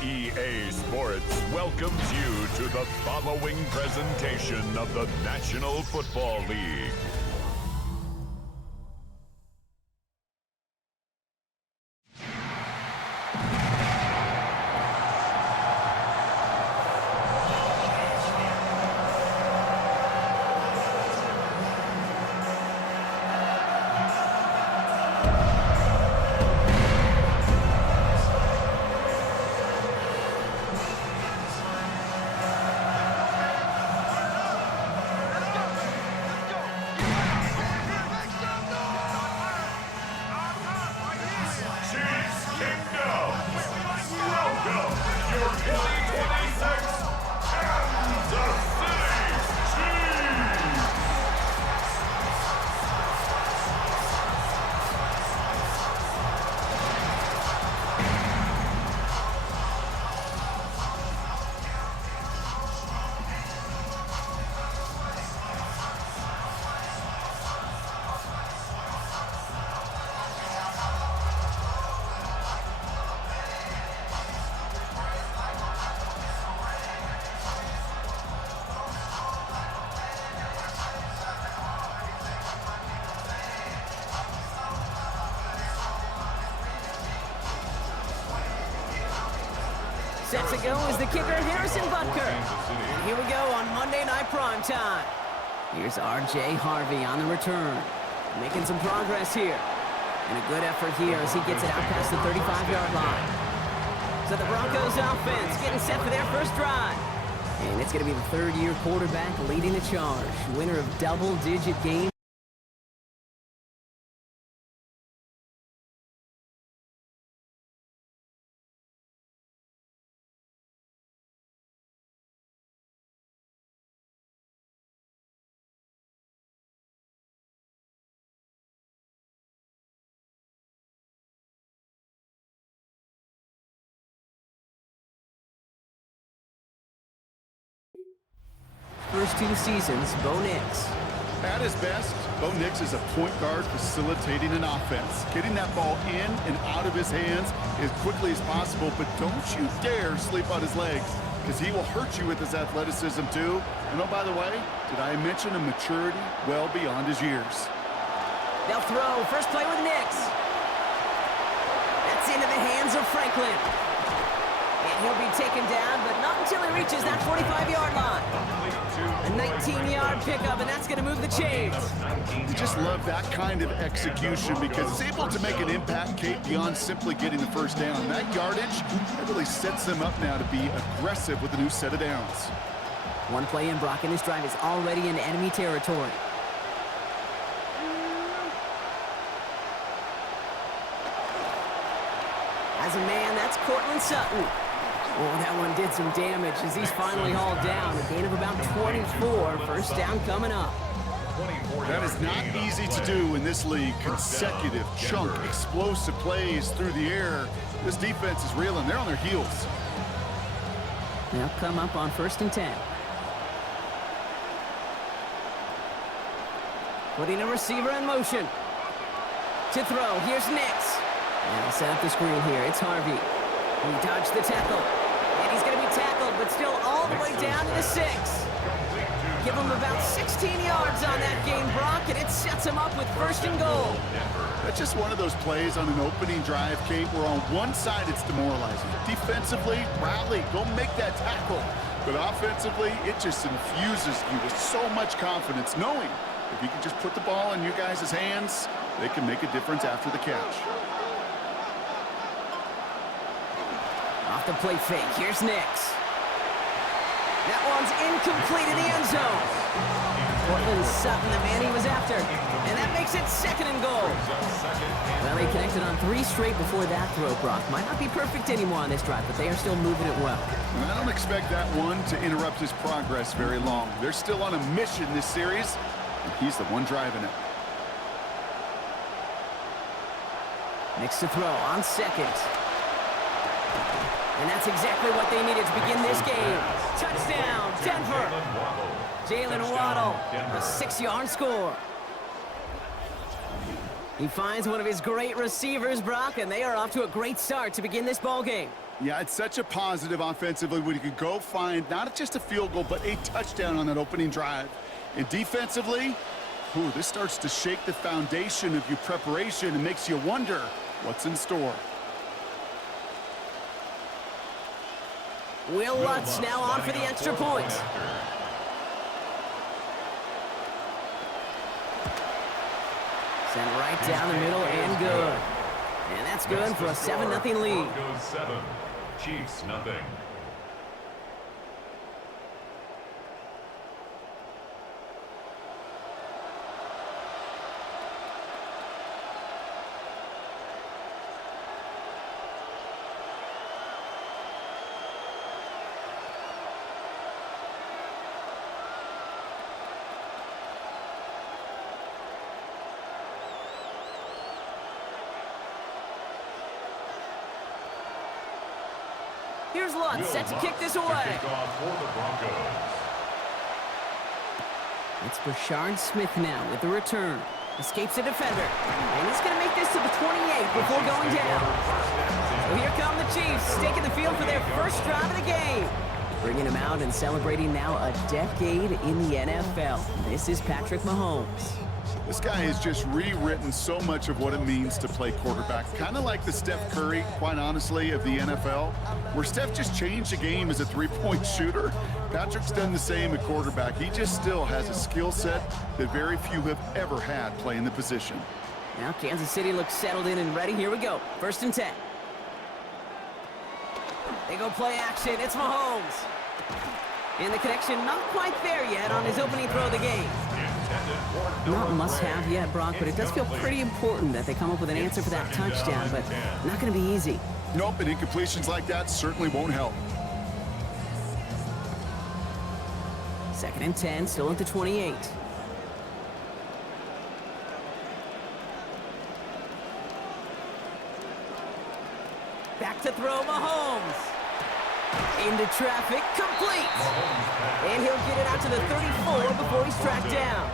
EA Sports welcomes you to the following presentation of the National Football League. Set to go is the kicker, Harrison Butker. And here we go on Monday Night Primetime. Here's R.J. Harvey on the return. Making some progress here. And a good effort here as he gets it out past the 35-yard line. So the Broncos offense getting set for their first drive. And it's going to be the third-year quarterback leading the charge. Winner of double-digit games. First two seasons, Bo Nix. At his best, Bo Nix is a point guard facilitating an offense, getting that ball in and out of his hands as quickly as possible, but don't you dare sleep on his legs, because he will hurt you with his athleticism too. And oh, by the way, did I mention a maturity well beyond his years? They'll throw. First play with Nix. That's into the hands of Franklin. And he'll be taken down, but not until he reaches that 45-yard line. A 19-yard pickup, and that's going to move the chains. You just love that kind of execution because it's able to make an impact, Kate, beyond simply getting the first down. That yardage, that really sets them up now to be aggressive with a new set of downs. One play in, Brock, and this drive is already in enemy territory. As a man, that's Cortland Sutton. Oh, that one did some damage as he's finally hauled down. A gain of about 24. First down coming up. That is not easy to do in this league. Consecutive, chunk, explosive plays through the air. This defense is reeling. They're on their heels. They'll come up on 1st and 10. Putting a receiver in motion. To throw, here's Nix. And he'll set up the screen here. It's Harvey. He dodged the tackle. And he's going to be tackled, but still all the way down to the 6. Give him about 16 yards on that game, Brock, and it sets him up with 1st and goal. That's just one of those plays on an opening drive, Kate, where on one side it's demoralizing. Defensively, rally, go make that tackle. But offensively, it just infuses you with so much confidence, knowing if you can just put the ball in you guys' hands, they can make a difference after the catch. Off the play fake, here's Nix. That one's incomplete in the end zone. Cortland Sutton, the man he was after. And that makes it 2nd and goal. Well, he connected on 3 straight before that throw, Brock. Might not be perfect anymore on this drive, but they are still moving it well. And I don't expect that one to interrupt his progress very long. They're still on a mission this series, and he's the one driving it. Nix to throw on 2nd. And that's exactly what they needed to begin this game. Touchdown, Denver. Jalen Waddle, a 6-yard score. He finds one of his great receivers, Brock, and they are off to a great start to begin this ball game. Yeah, it's such a positive offensively when you can go find not just a field goal, but a touchdown on that opening drive. And defensively, this starts to shake the foundation of your preparation and makes you wonder what's in store. Will Lutz now on for the extra point. Sent right down the middle and good. And that's good for a 7-0 lead. Broncos 7, Chiefs nothing. Here's Lutz, set to kick this away. It's Brashard Smith now with the return. Escapes a defender. And he's going to make this to the 28 before going down. So here come the Chiefs, taking the field for their first drive of the game. Bringing him out and celebrating now a decade in the NFL. This is Patrick Mahomes. This guy has just rewritten so much of what it means to play quarterback. Kind of like the Steph Curry, quite honestly, of the NFL, where Steph just changed the game as a three-point shooter. Patrick's done the same at quarterback. He just still has a skill set that very few have ever had playing the position. Now Kansas City looks settled in and ready. Here we go. 1st and 10. They go play action. It's Mahomes. And the connection not quite there yet on his opening throw of the game. Not must-have yet, Brock, but it does feel pretty important that they come up with an answer for that touchdown, but not going to be easy. Nope, and incompletions like that certainly won't help. 2nd and 10, still at the 28. Back to throw, Mahomes. Into traffic, complete. And he'll get it out to the 34 before he's tracked down.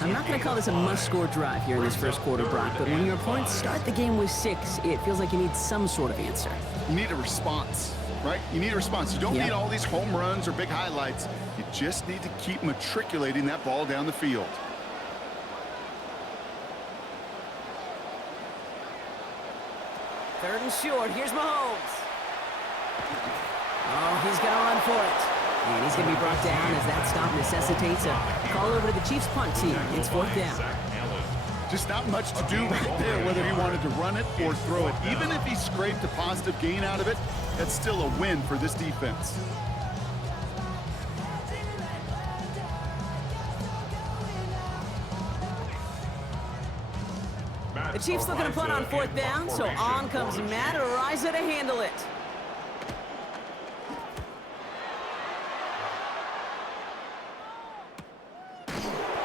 I'm not going to call this a must-score drive here in this first quarter, Brock, but when your opponents start the game with 6, it feels like you need some sort of answer. You need a response, right? You need a response. You don't need all these home runs or big highlights. You just need to keep matriculating that ball down the field. Third and short. Here's Mahomes. Oh, he's going to run for it. And he's going to be brought down as that stop necessitates a call over to the Chiefs punt team. It's 4th down. Just not much to do right there, whether he wanted to run it or throw it. Even if he scraped a positive gain out of it, that's still a win for this defense. The Chiefs looking to punt on 4th down, so on comes Matt Araiza to handle it.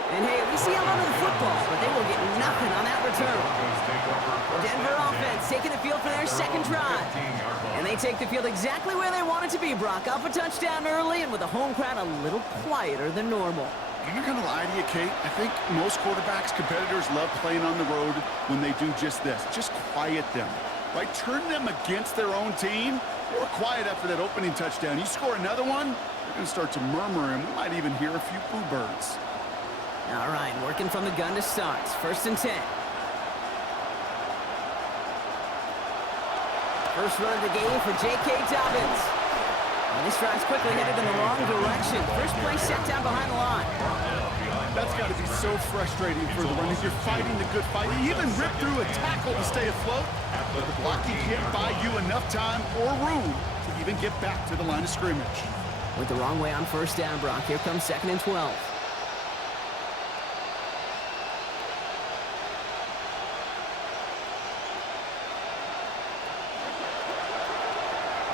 And hey, we see a lot of the football, but they will get nothing on that return. Denver offense taking the field for their 2nd drive. And they take the field exactly where they want it to be, Brock. Up a touchdown early and with the home crowd a little quieter than normal. I'm not going to lie to you, Kate. I think most quarterbacks, competitors love playing on the road when they do just this. Just quiet them, right? Turn them against their own team. They were quiet after that opening touchdown. You score another one, they're going to start to murmur, and we might even hear a few boo birds. All right, working from the gun to start. 1st and 10. First run of the game for J.K. Dobbins. And this drive's quickly headed in the wrong direction. First play set down behind the line. That's got to be so frustrating for the runners. You're fighting the good fight. You even rip through a tackle to stay afloat, but the blocking can't buy you enough time or room to even get back to the line of scrimmage. Went the wrong way on 1st down, Brock. Here comes 2nd and 12.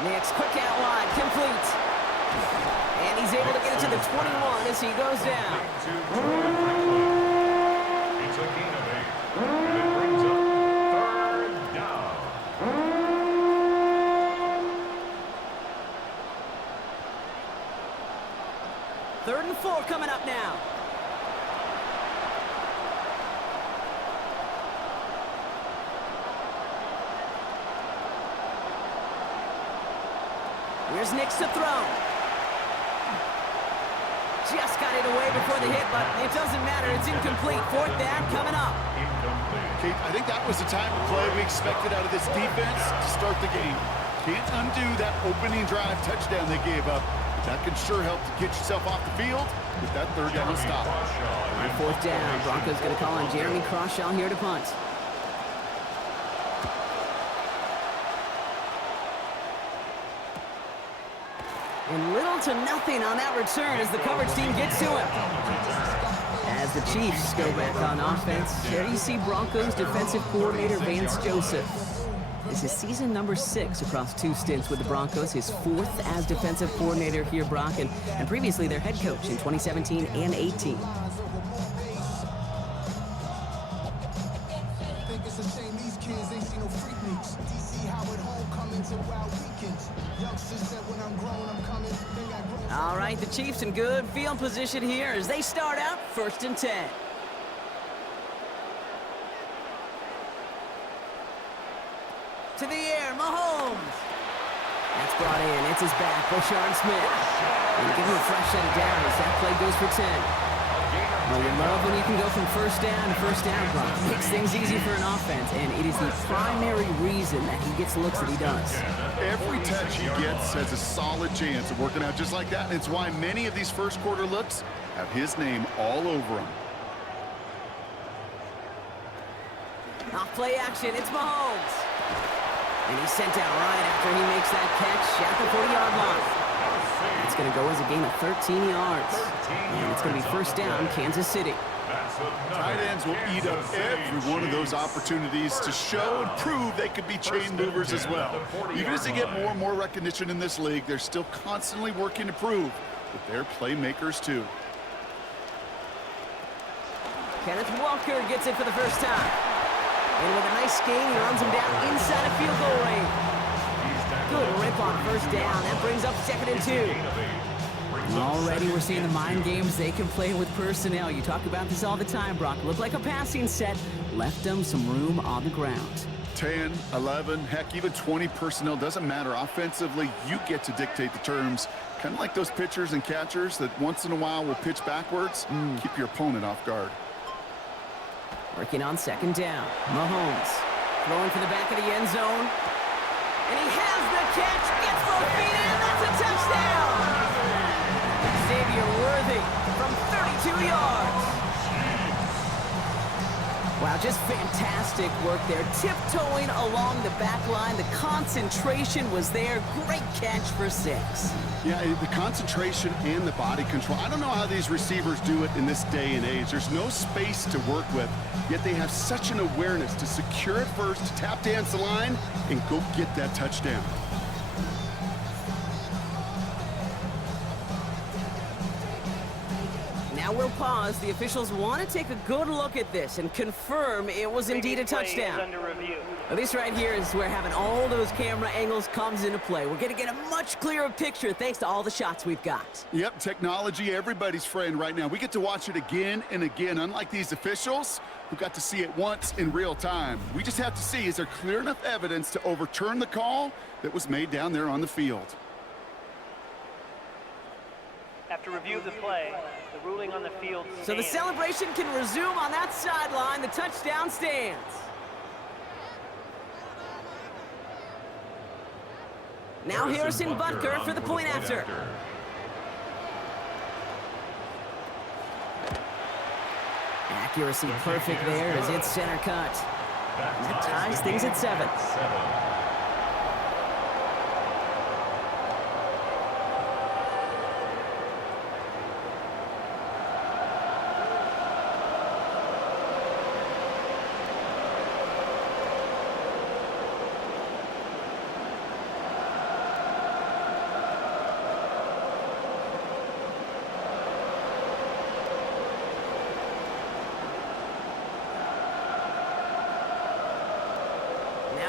Next, quick out wide, complete. And he's able to get it to the 21 as he goes down. It's a gain of 8, and it brings up 3rd down. 3rd and 4 coming up now. Here's Nix to throw. Just got it away before the hit, but it doesn't matter. It's incomplete. 4th down coming up. Kate, I think that was the type of play we expected out of this defense to start the game. Can't undo that opening drive touchdown they gave up. That can sure help to get yourself off the field with that 3rd down stop. On 4th down, Broncos going to call on Jeremy Crawshaw here to punt. And little to nothing on that return as the coverage team gets to him. As the Chiefs go back on offense, there you see Broncos defensive coordinator Vance Joseph. This is season number 6 across 2 stints with the Broncos, his 4th as defensive coordinator here, Brock, and previously their head coach in 2017 and 18. All right, the Chiefs in good field position here as they start out 1st and 10. To the air, Mahomes. That's brought in. It's his back, Rashard Smith. And give him a fresh set of downs. That play goes for 10. Well, you love when you can go from 1st down to 1st down, Brock. Makes things easy for an offense, and it is the primary reason that he gets the looks that he does. Every touch he gets has a solid chance of working out just like that, and it's why many of these first quarter looks have his name all over them. Off play action, it's Mahomes. And he's sent out right after he makes that catch at the 40-yard line. It's going to go as a gain of 13 yards. And it's going to be 1st down, Kansas City. Tight ends will eat up every one of those opportunities to show and prove they could be chain movers as well. Even as they get more and more recognition in this league, they're still constantly working to prove that they're playmakers too. Kenneth Walker gets it for the first time. And with a nice gain, he runs him down inside of field goal range. Good rip on 1st down. That brings up 2nd and 2. Already we're seeing the mind games they can play with personnel. You talk about this all the time, Brock. Looked like a passing set. Left them some room on the ground. 10, 11, heck, even 20 personnel. Doesn't matter. Offensively, you get to dictate the terms. Kind of like those pitchers and catchers that once in a while will pitch backwards. Keep your opponent off guard. Working on 2nd down. Mahomes throwing to the back of the end zone. And he has the catch. Gets both feet in. That's a touchdown. Xavier Worthy from 32 yards. Wow, just fantastic work there. Tiptoeing along the back line. The concentration was there. Great catch for 6. Yeah, the concentration and the body control. I don't know how these receivers do it in this day and age. There's no space to work with, yet they have such an awareness to secure it first, tap dance the line, and go get that touchdown. Now we'll pause. The officials want to take a good look at this and confirm it was indeed a touchdown. Now, this right here is where having all those camera angles comes into play. We're going to get a much clearer picture thanks to all the shots we've got. Yep, technology, everybody's friend right now. We get to watch it again and again, unlike these officials who got to see it once in real time. We just have to see, is there clear enough evidence to overturn the call that was made down there on the field? After review of the play, the ruling on the field stands. So the celebration can resume on that sideline. The touchdown stands. Now Harrison Butker for the point after. Accuracy perfect there as it's center cut. And that ties things at 7.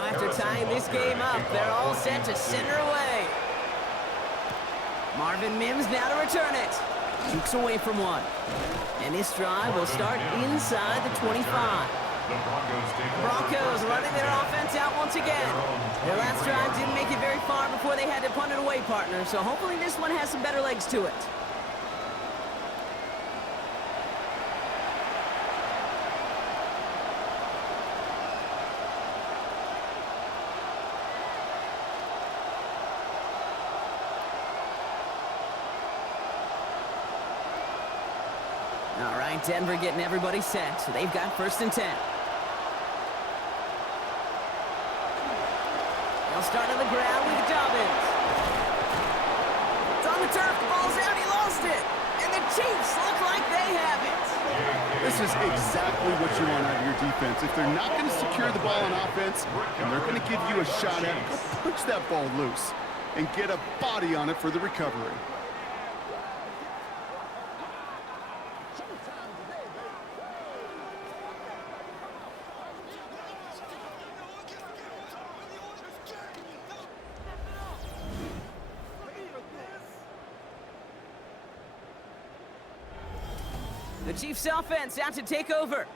After tying this game up, they're all set to send her away. Marvin Mims now to return it. Cheeks away from one. And this drive will start inside the 25. Broncos running their offense out once again. Their last drive didn't make it very far before they had to punt it away, partner. So hopefully this one has some better legs to it. All right, Denver getting everybody set. So they've got 1st and 10. They'll start on the ground with Dobbins. It's on the turf. The ball's out. He lost it. And the Chiefs look like they have it. This is exactly what you want out of your defense. If they're not going to secure the ball on offense and they're going to give you a shot at it, go punch that ball loose and get a body on it for the recovery. The Chiefs offense out to take over.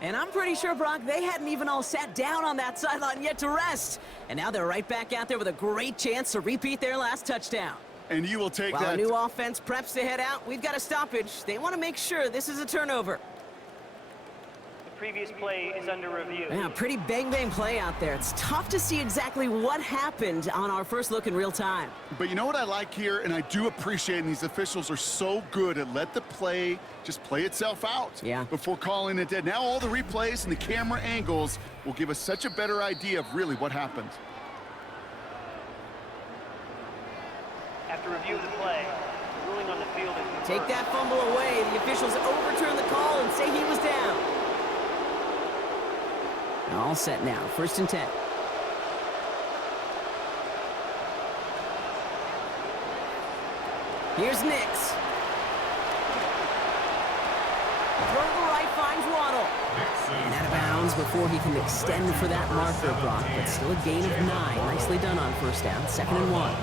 And I'm pretty sure, Brock, they hadn't even all sat down on that sideline yet to rest. And now they're right back out there with a great chance to repeat their last touchdown. And you will take While that. a new offense preps to head out, we've got a stoppage. They want to make sure this is a turnover. The previous play is under review. Yeah, pretty bang-bang play out there. It's tough to see exactly what happened on our first look in real time. But you know what I like here, and I do appreciate, and these officials are so good at let the play just play itself out before calling it dead. Now all the replays and the camera angles will give us such a better idea of really what happened. After review of the play, the ruling on the field is reversed. Take that fumble away. The officials overturn the call and say he was down. All set now. 1st and 10. Here's Nix. Throw to the right finds Waddle. And out of bounds before he can extend for that marker, Brock. But still a gain of 9. Nicely done on 1st down. 2nd and 1.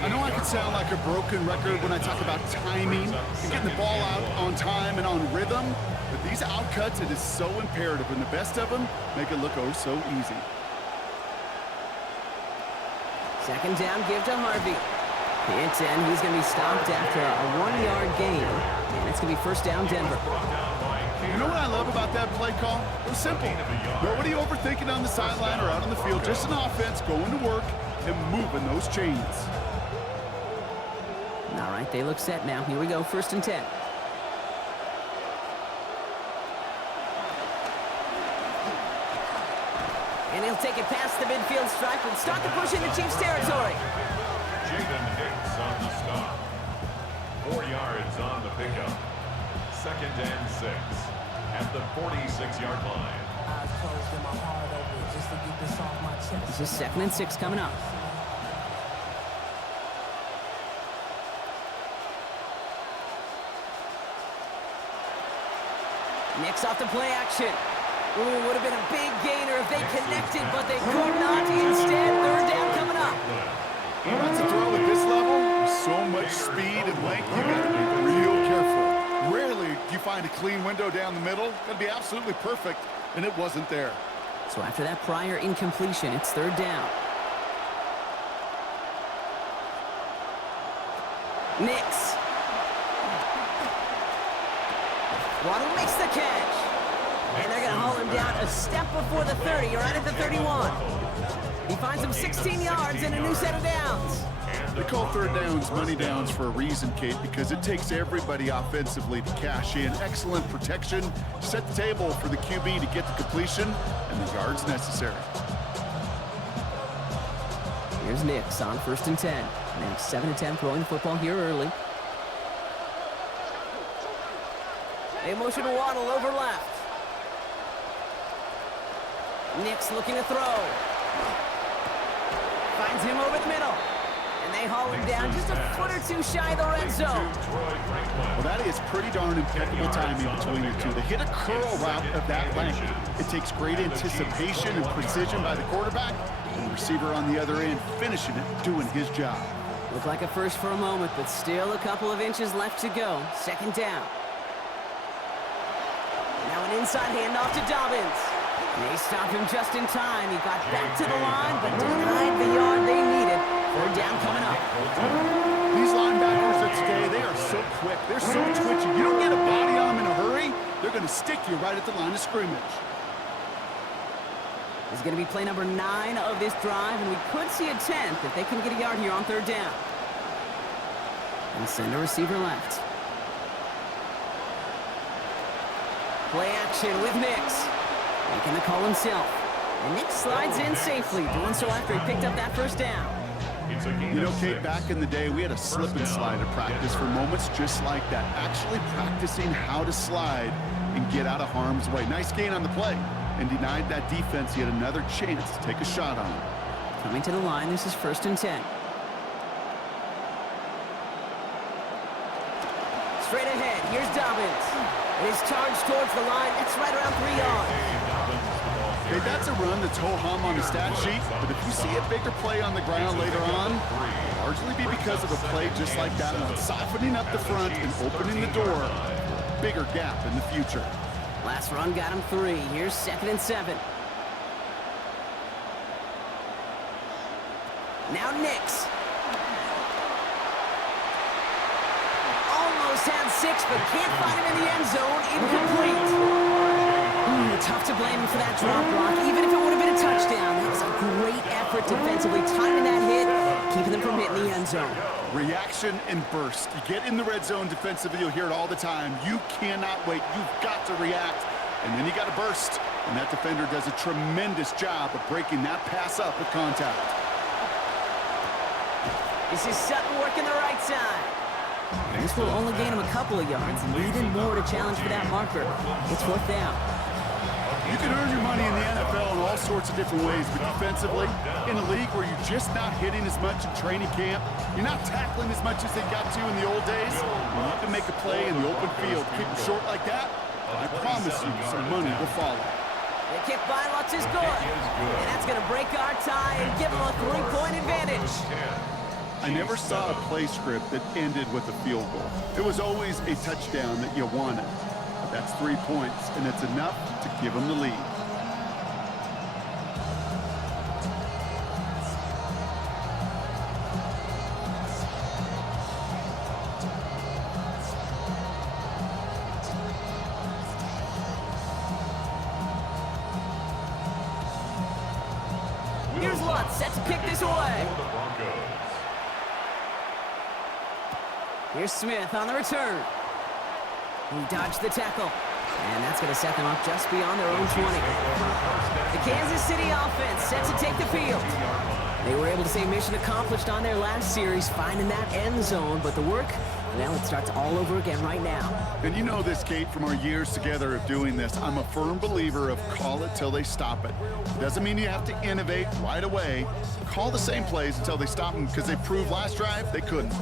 I know I could sound like a broken record when I talk about timing and getting the ball out on time and on rhythm, but these outcuts, it is so imperative, and the best of them make it look oh so easy. 2nd down, give to Harvey. Hit, and he's going to be stopped after a 1-yard gain. And it's going to be 1st down, Denver. You know what I love about that play call? It was simple. Nobody overthinking on the sideline or out on the field, just an offense going to work and moving those chains. All right, they look set now. Here we go, 1st and 10. And he'll take it past the midfield stripe and start the push into Chiefs territory. Jaden Hicks on the stop. 4 yards on the pickup. 2nd and 6 at the 46-yard line. Eyes closed and my heart open just to get this off my chest. This is 2nd and 6 coming up. Nix off the play action. Ooh, would have been a big gainer if they connected, but they could not. Instead, 3rd down coming up. That's a throw at this level. There's so much speed and length, you got to be real careful. Rarely do you find a clean window down the middle. That'd be absolutely perfect, and it wasn't there. So after that prior incompletion, it's 3rd down. Nix. Waddle makes the catch. And they're going to haul him down a step before the 30, right at the 31. He finds him 16 yards and a new set of downs. They call 3rd downs money downs for a reason, Kate, because it takes everybody offensively to cash in. Excellent protection, set the table for the QB to get the completion and the yards necessary. Here's Nix on 1st and 10. And 7-10 throwing the football here early. They motion to Waddle over left. Nix looking to throw. Finds him over the middle. And they haul him down just a foot or two shy of the red zone. Well, that is pretty darn impeccable timing between the two. To hit a curl route of that length, it takes great anticipation and precision by the quarterback, and the receiver on the other end finishing it, doing his job. Looked like a first for a moment, but still a couple of inches left to go. Second down. Now an inside handoff to Dobbins. They stopped him just in time. He got back to the line, but denied the yard they needed. Third down coming up. These linebackers of today, they are so quick. They're so twitchy. You don't get a body on them in a hurry, they're going to stick you right at the line of scrimmage. This is going to be play number 9 of this drive, and we could see a 10th if they can get a yard here on third down. And send a receiver left. Play action with Nix. Making the call himself. And Nix slides in safely, doing so after he picked up that first down. You know, Kate, back in the day, we had a slip and slide at practice for moments just like that. Actually practicing how to slide and get out of harm's way. Nice gain on the play. And denied that defense yet another chance to take a shot on him. Coming to the line, this is 1st and 10. Straight ahead, here's Dobbins. And his charge towards the line, it's right around 3 yards. Okay, that's a run that's ho-hum on the stat sheet, but if you see a bigger play on the ground later on, it'll largely be because of a play just like that one, softening up the front and opening the door for a bigger gap in the future. Last run got him 3. Here's 2nd and 7. Now Nix. Almost had 6, but can't find him in the end zone. Incomplete. Tough to blame him for that drop block, even if it would have been a touchdown. That was a great effort defensively, timing that hit, keeping them from hitting the end zone. Reaction and burst. You get in the red zone defensively, you'll hear it all the time. You cannot wait. You've got to react. And then you got to burst. And that defender does a tremendous job of breaking that pass up with contact. This is Sutton working the right side. And this will only gain him a couple of yards, needing more to challenge for that marker. It's 4th down. You can earn your money in the NFL in all sorts of different ways, but defensively, in a league where you're just not hitting as much in training camp, you're not tackling as much as they got to in the old days, you need to make a play in the open field. Keep it short like that, I promise you some money will follow. The kick by Lutz is good. And that's going to break our tie and give them a 3-point advantage. I never saw a play script that ended with a field goal. It was always a touchdown that you wanted. That's 3 points, and it's enough to give them the lead. Here's Lutz, set to kick this away. Here's Smith on the return. He dodged the tackle. And that's going to set them up just beyond their own 20. The Kansas City offense set to take the field. They were able to say mission accomplished on their last series, finding that end zone. But the work, well, it starts all over again right now. And you know this, Kate, from our years together of doing this. I'm a firm believer of call it till they stop it. Doesn't mean you have to innovate right away. Call the same plays until they stop them, because they proved last drive they couldn't.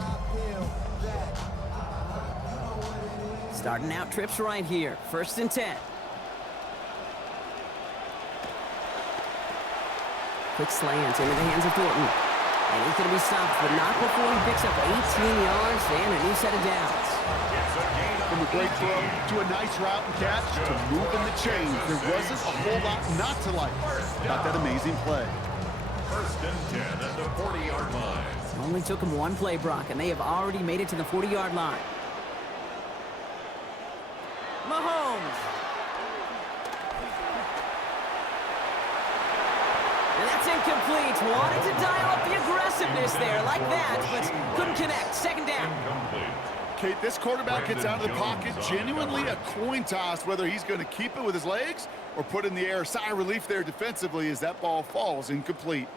Starting out trips right here. 1st and 10. Quick slant into the hands of Thornton. And he's going to be stopped, but not before he picks up 18 yards and a new set of downs. From a great throw to a nice route and catch to moving the chains, there wasn't a whole lot not to like about that amazing play. 1st and 10 at the 40-yard line. It only took him one play, Brock, and they have already made it to the 40-yard line. Mahomes. And that's incomplete. Wanted to dial up the aggressiveness there like that, but couldn't connect. 2nd down. Kate, this quarterback gets out of the pocket, genuinely a coin toss whether he's going to keep it with his legs or put it in the air. Sigh of relief there defensively as that ball falls incomplete.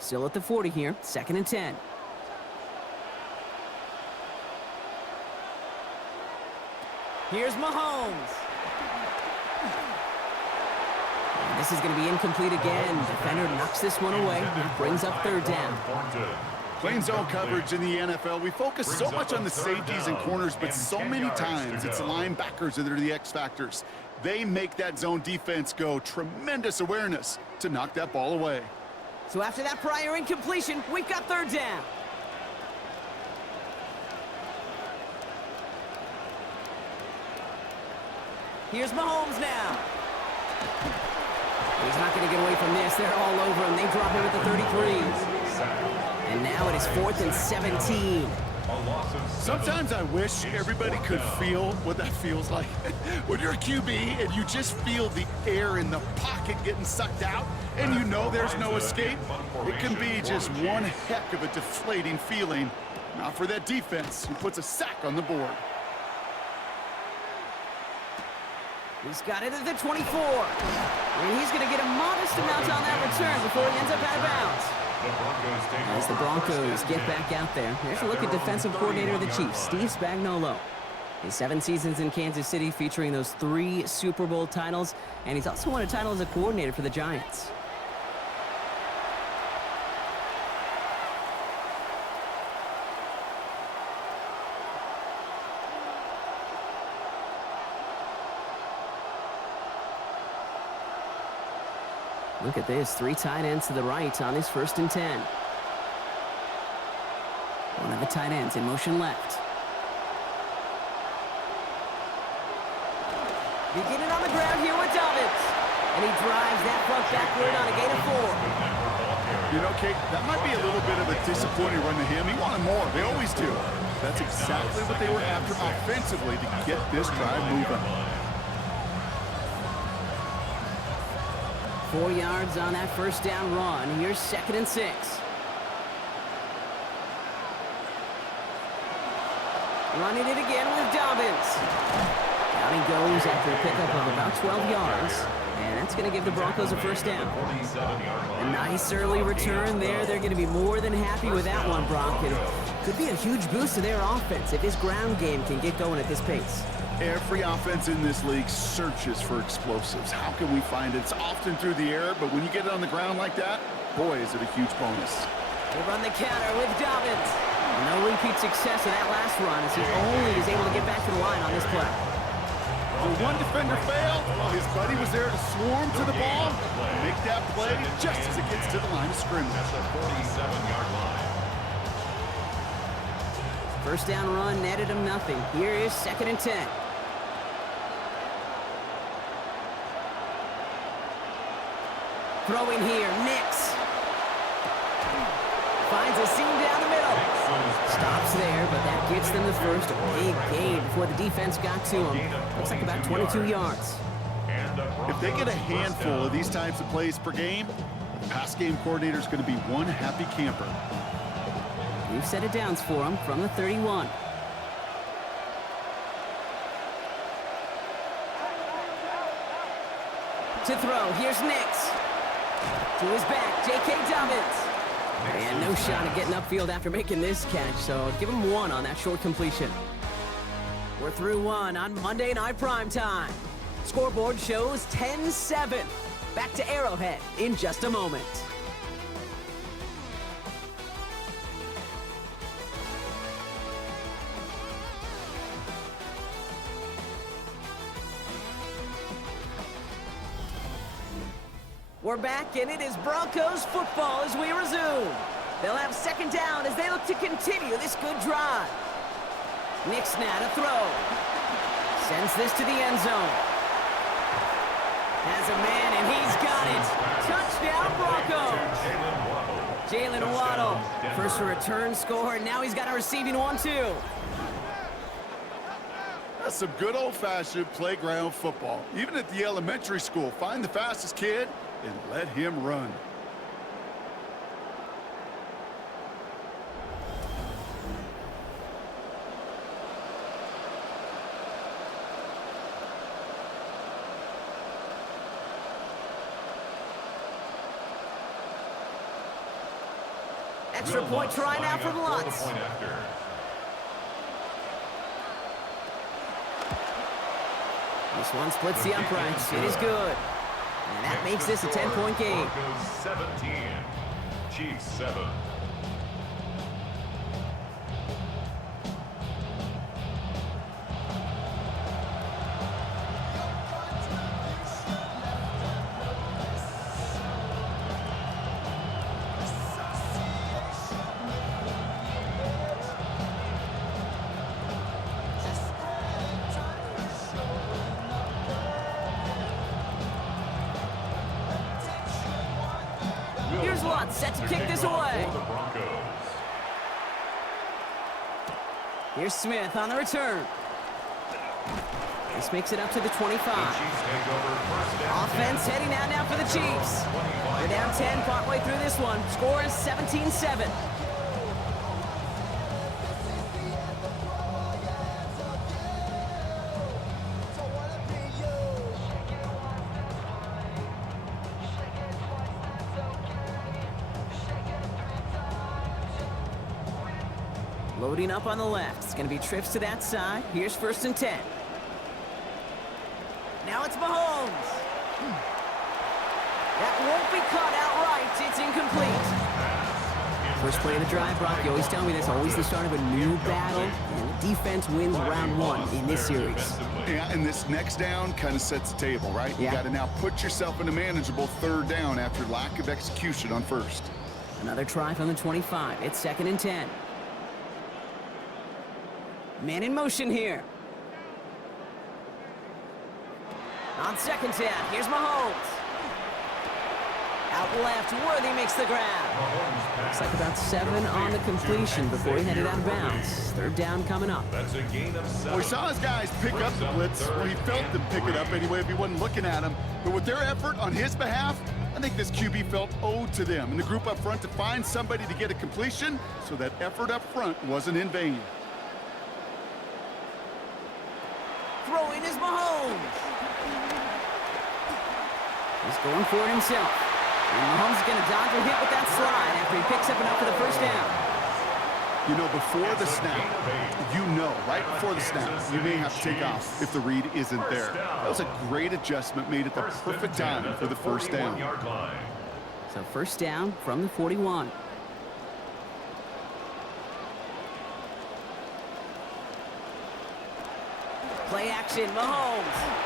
Still at the 40 here. 2nd and 10. Here's Mahomes. And this is going to be incomplete again. Defender knocks this one away. Brings up 3rd down. Playing zone coverage in the NFL, we focus so much on the safeties and corners, but so many times it's the linebackers that are the X factors. They make that zone defense go. Tremendous awareness to knock that ball away. So after that prior incompletion, we've got 3rd down. Here's Mahomes now. He's not going to get away from this. They're all over him. They drop him at the 33. And now it is 4th and 17. Sometimes I wish everybody could feel what that feels like. When you're a QB and you just feel the air in the pocket getting sucked out and you know there's no escape, it can be just one heck of a deflating feeling. Not for that defense who puts a sack on the board. He's got it at the 24. And he's going to get a modest amount on that return before he ends up out of bounds. As the Broncos get back out there, here's a look at defensive coordinator of the Chiefs, Steve Spagnuolo. His 7 seasons in Kansas City featuring those 3 Super Bowl titles, and he's also won a title as a coordinator for the Giants. Look at this, 3 tight ends to the right on his 1st and 10. One of the tight ends in motion left. Beginning on the ground here with Dobbins. And he drives that front backward on a gain of 4. You know, Kate, that might be a little bit of a disappointing run to him. He wanted more. They always do. That's exactly what they were after offensively to get this drive moving. 4 yards on that 1st down run. Here's 2nd and 6. Running it again with Dobbins. Down he goes after a pickup of about 12 yards. And that's going to give the Broncos a 1st down. A nice early return there. They're going to be more than happy with that one, Brock. And could be a huge boost to their offense if his ground game can get going at this pace. Every offense in this league searches for explosives. How can we find it? It's often through the air, but when you get it on the ground like that, boy, is it a huge bonus. They run the counter with Dobbins. No repeat success of that last run as he only is able to get back to the line on this play. The one defender failed, while his buddy was there to swarm to the ball and make that play just as it gets to the line of scrimmage. That's the 47-yard line. 1st down run netted him nothing. Here is 2nd and 10. Throwing here, Nix. Finds a seam down the middle. Stops there, but that gets them the 1st. A big gain before the defense got to him. Looks like about 22 yards. If they get a handful of these types of plays per game, the pass game coordinator is going to be one happy camper. We've set it downs for him from the 31. To throw, here's Nix. To his back, J.K. Dobbins. And no shot at getting upfield after making this catch, so give him 1 on that short completion. We're through 1 on Monday Night Primetime. Scoreboard shows 10-7. Back to Arrowhead in just a moment. We're back, and it is Broncos football as we resume. They'll have 2nd down as they look to continue this good drive. Nix now to throw. Sends this to the end zone. Has a man, and he's got it. Touchdown, Broncos. Jalen Waddle. First return score, and now he's got a receiving one, too. That's some good old-fashioned playground football. Even at the elementary school, find the fastest kid and let him run. Extra point try now from Lutz. This one splits the uprights. It is good. And that makes this a 10-point game. Broncos 17, Chiefs 7. spot, set to kick this away. For the Broncos. Here's Smith on the return. This makes it up to the 25. Chiefs take over first down. Offense heading out now for the Chiefs. They're down 10 partway through this one. Score is 17-7. Loading up on the left. It's going to be trips to that side. Here's 1st and 10. Now it's Mahomes. That won't be caught outright. It's incomplete. First play of the drive, Brock. You always tell me this. Always the start of a new battle. And the defense wins round 1 in this series. Yeah, and this next down kind of sets the table, right? You got to now put yourself in a manageable 3rd down after lack of execution on 1st. Another try from the 25. It's 2nd and 10. Man in motion here. On 2nd down, here's Mahomes. Out left, Worthy makes the grab. Looks like about 7 on the completion before he headed out of bounds. 3rd down coming up. That's a gain of 7. Well, we saw his guys pick up the blitz. Well, he felt them pick it up anyway if he wasn't looking at him. But with their effort on his behalf, I think this QB felt owed to them and the group up front to find somebody to get a completion, so that effort up front wasn't in vain. Throwing is Mahomes. He's going for it himself. And Mahomes is going to dodge a hit with that slide after he picks up enough for the 1st down. You know, before the snap, right before the snap, you may have to take off if the read isn't there. That was a great adjustment made at the perfect time for the 1st down. So 1st down from the 41. Play action, Mahomes.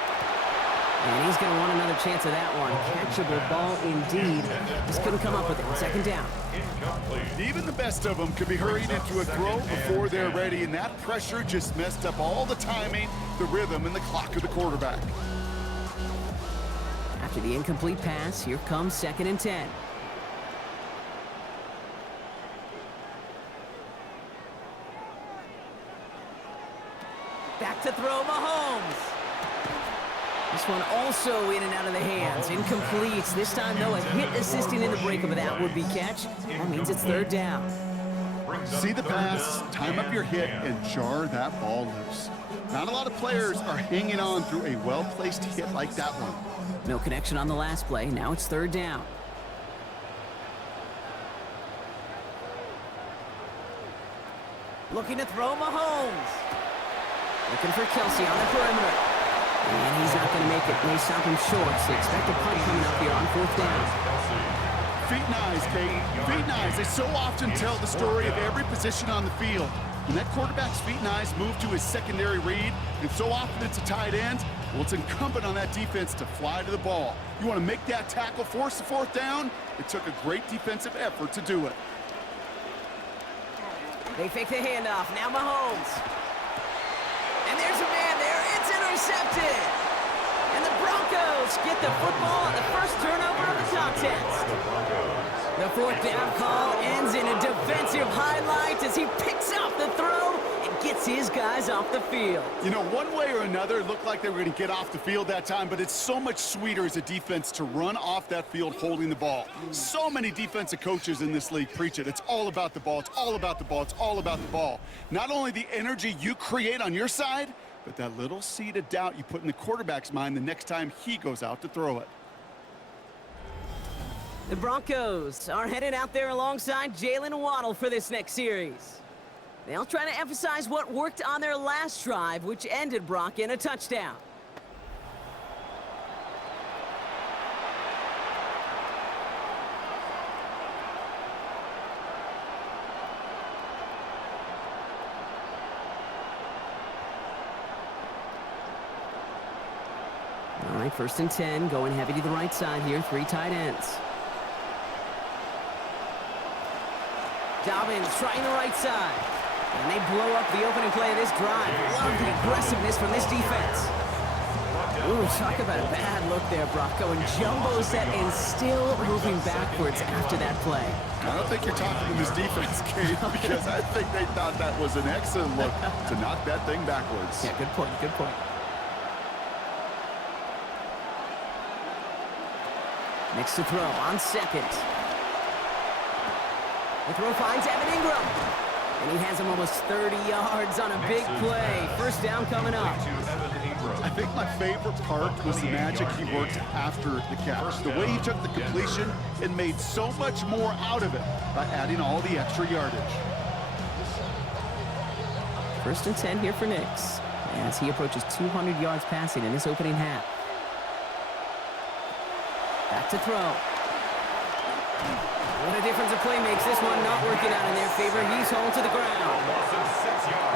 And he's going to want another chance of that one. Catchable ball indeed. Just couldn't come up with it. 2nd down. Even the best of them could be hurried into a throw before they're ready, and that pressure just messed up all the timing, the rhythm, and the clock of the quarterback. After the incomplete pass, here comes 2nd and 10. Back to throw, Mahomes. This one also in and out of the hands. Incomplete. This time, though, a hit assisting in the break of that would-be catch. That means it's 3rd down. See the pass, time up your hit, and jar that ball loose. Not a lot of players are hanging on through a well-placed hit like that one. No connection on the last play. Now it's 3rd down. Looking to throw, Mahomes. Looking for Kelsey on the perimeter. And he's not going to make it. They stop him short, so expect a punt coming up here on 4th down. Feet and eyes, Kate. Feet and eyes. They so often tell the story of every position on the field. When that quarterback's feet and eyes move to his secondary read, and so often it's a tight end, well, it's incumbent on that defense to fly to the ball. You want to make that tackle, force the 4th down? It took a great defensive effort to do it. They fake the handoff. Now Mahomes. And there's a man there. It's intercepted. And the Broncos get the football on the first turnover of the contest. The 4th down call ends in a defensive highlight as he picks off the throw and gets his guys off the field. You know, one way or another, it looked like they were going to get off the field that time, but it's so much sweeter as a defense to run off that field holding the ball. So many defensive coaches in this league preach it. It's all about the ball. It's all about the ball. It's all about the ball. Not only the energy you create on your side, but that little seed of doubt you put in the quarterback's mind the next time he goes out to throw it. The Broncos are headed out there alongside Jalen Waddle for this next series. They'll try to emphasize what worked on their last drive, which ended Brock in a touchdown. All right, 1st and 10, going heavy to the right side here, 3 tight ends. Dobbins trying the right side. And they blow up the opening play of this drive. Love the aggressiveness from this defense. Ooh, talk about a bad look there, Brock. Going jumbo set and still moving backwards after that play. I don't think you're talking to his defense, Kate, because I think they thought that was an excellent look to knock that thing backwards. Yeah, good point, good point. Next to throw on second. The throw finds Evan Ingram. And he has him almost 30 yards on a big play. First down coming up. I think my favorite part was the magic he worked after the catch. The way he took the completion and made so much more out of it by adding all the extra yardage. First and 10 here for Nix as he approaches 200 yards passing in this opening half. Back to throw. What a difference a play makes. This one not working out in their favor. He's home to the ground.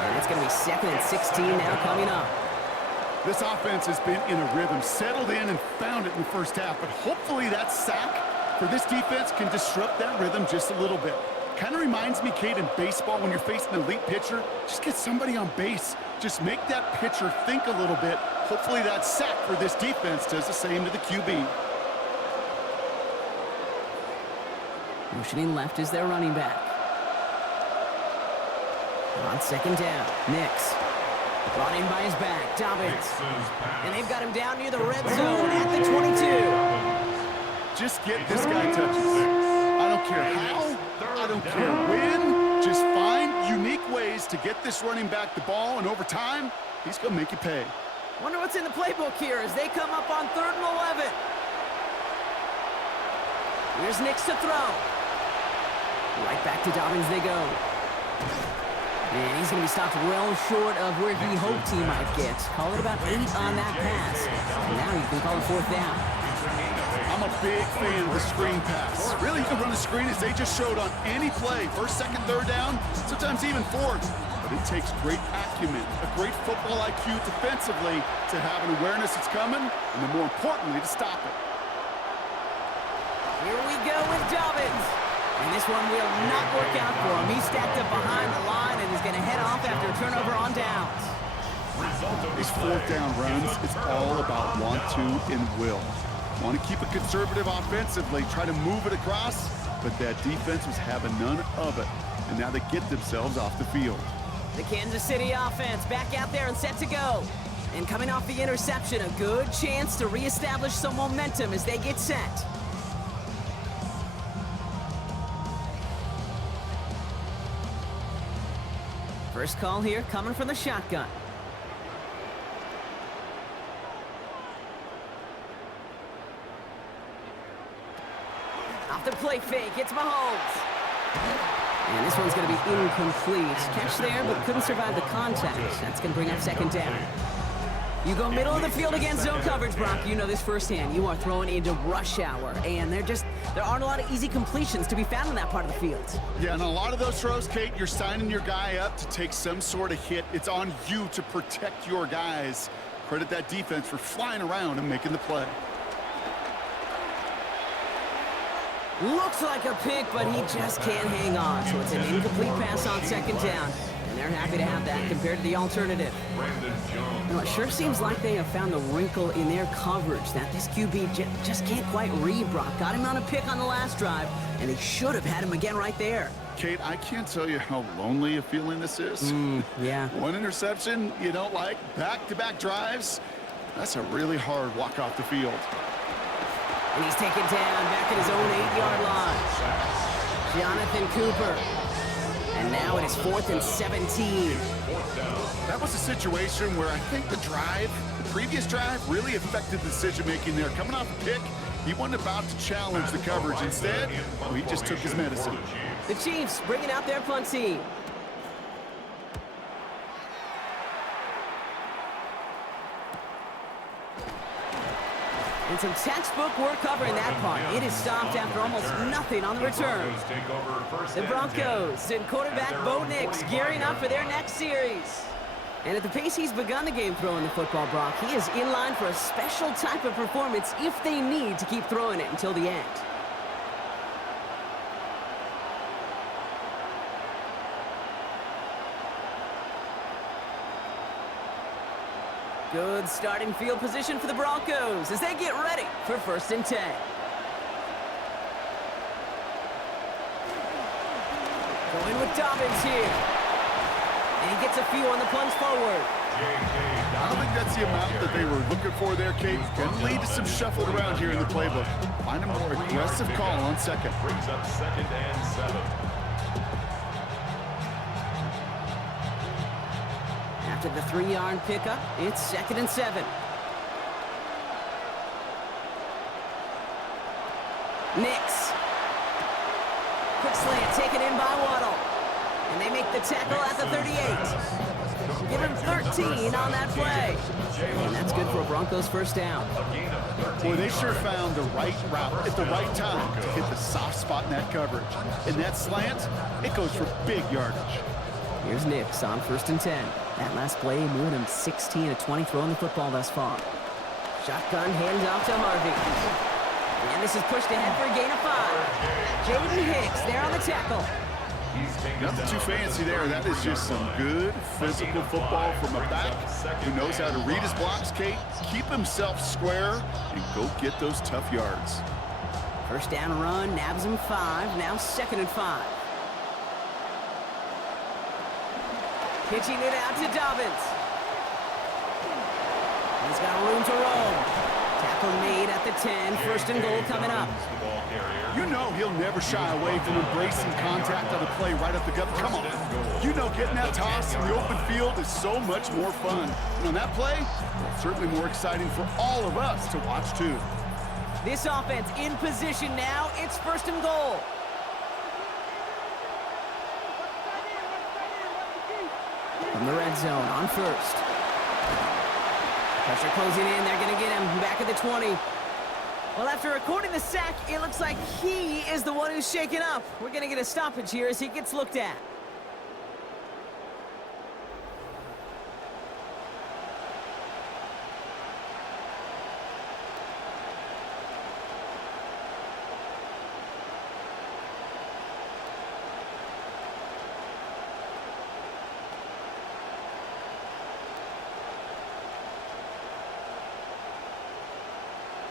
And it's going to be 2nd and 16 now coming up. This offense has been in a rhythm, settled in and found it in the first half, but hopefully that sack for this defense can disrupt that rhythm just a little bit. Kind of reminds me, Kate, in baseball when you're facing an elite pitcher, just get somebody on base. Just make that pitcher think a little bit. Hopefully that sack for this defense does the same to the QB. Motioning left is their running back. On second down, Nix. Brought in by his back, Dobbins. And they've got him down near the red zone at the 22. Just get this guy touches. I don't care how, I don't care when. Just find unique ways to get this running back the ball, and over time, he's going to make you pay. Wonder what's in the playbook here as they come up on 3rd and 11. Here's Nix to throw. Right back to Dobbins they go. And he's going to be stopped well short of where he hoped he might get. Call it about 8 on that pass. And now you can call it 4th down. I'm a big fan of the screen pass. Really, you can run a screen as they just showed on any play. 1st, 2nd, 3rd down, sometimes even 4th. But it takes great acumen, a great football IQ defensively to have an awareness it's coming, and then more importantly, to stop it. Here we go with Dobbins. And this one will not work out for him. He's stacked up behind the line and is going to head off after a turnover on downs. These 4th down runs, it's all about want to and will. Want to keep it conservative offensively, try to move it across, but that defense was having none of it. And now they get themselves off the field. The Kansas City offense back out there and set to go. And coming off the interception, a good chance to reestablish some momentum as they get set. First call here coming from the shotgun. Off the play fake, it's Mahomes. And this one's going to be incomplete. Catch there, but couldn't survive the contact. That's going to bring up 2nd down. You go middle of the field against zone coverage, Brock. You know this firsthand. You are throwing into rush hour, and there aren't a lot of easy completions to be found in that part of the field. Yeah, and a lot of those throws, Kate, you're signing your guy up to take some sort of hit. It's on you to protect your guys. Credit that defense for flying around and making the play. Looks like a pick, but he just can't hang on. So it's an incomplete pass on 2nd down. And they're happy to have that compared to the alternative. Now, it sure seems like they have found the wrinkle in their coverage that this QB just can't quite read, Brock. Got him on a pick on the last drive, and they should have had him again right there. Kate, I can't tell you how lonely a feeling this is. Yeah. One interception you don't like, back-to-back drives, that's a really hard walk off the field. And he's taken down back at his own 8-yard line. Jonathan Cooper. And now it is 4th and 17. That was a situation where I think the previous drive, really affected the decision-making there. Coming off a pick, he wasn't about to challenge the coverage. Instead, he just took his medicine. The Chiefs bringing out their punt team. And some textbook work covering that punt. It is stopped after almost nothing on the return. The Broncos and quarterback Bo Nix gearing up for their next series. And at the pace he's begun the game throwing the football, Brock, he is in line for a special type of performance if they need to keep throwing it until the end. Good starting field position for the Broncos as they get ready for 1st and 10. Going with Dobbins here. And he gets a few on the plunge forward. I don't think that's the amount that they were looking for there, Kate. Going to lead to some shuffling around here in the playbook. Find a more aggressive call on second. Brings up 2nd and 7. After the 3-yard pickup, it's 2nd and 7. Nix. Quick slant taken in by Waddle. And they make the tackle at the 38. Give him 13 on that play. And that's good for a Broncos 1st down. Boy, they sure found the right route at the right time to hit the soft spot in that coverage. And that slant, it goes for big yardage. Here's Nix on 1st and 10. That last play moving him 16 of 20 throwing the football thus far. Shotgun handoff to Harvey. And this is pushed ahead for a gain of 5. Jaden Hicks there on the tackle. Nothing too fancy there. That is just some good physical football from a back who knows how to read his blocks, Kate, keep himself square, and go get those tough yards. 1st down run, nabs him 5, now 2nd and 5. Pitching it out to Dobbins. He's got room to roam. Tackle made at the 10, 1st and goal coming up. You know he'll never shy away from embracing contact on the play right up the gut. Come on. You know getting that toss in the open field is so much more fun. And on that play, well, certainly more exciting for all of us to watch too. This offense in position now. It's 1st and goal. From the red zone on 1st. Pressure closing in. They're going to get him back at the 20. Well, after recording the sack, it looks like he is the one who's shaken up. We're going to get a stoppage here as he gets looked at.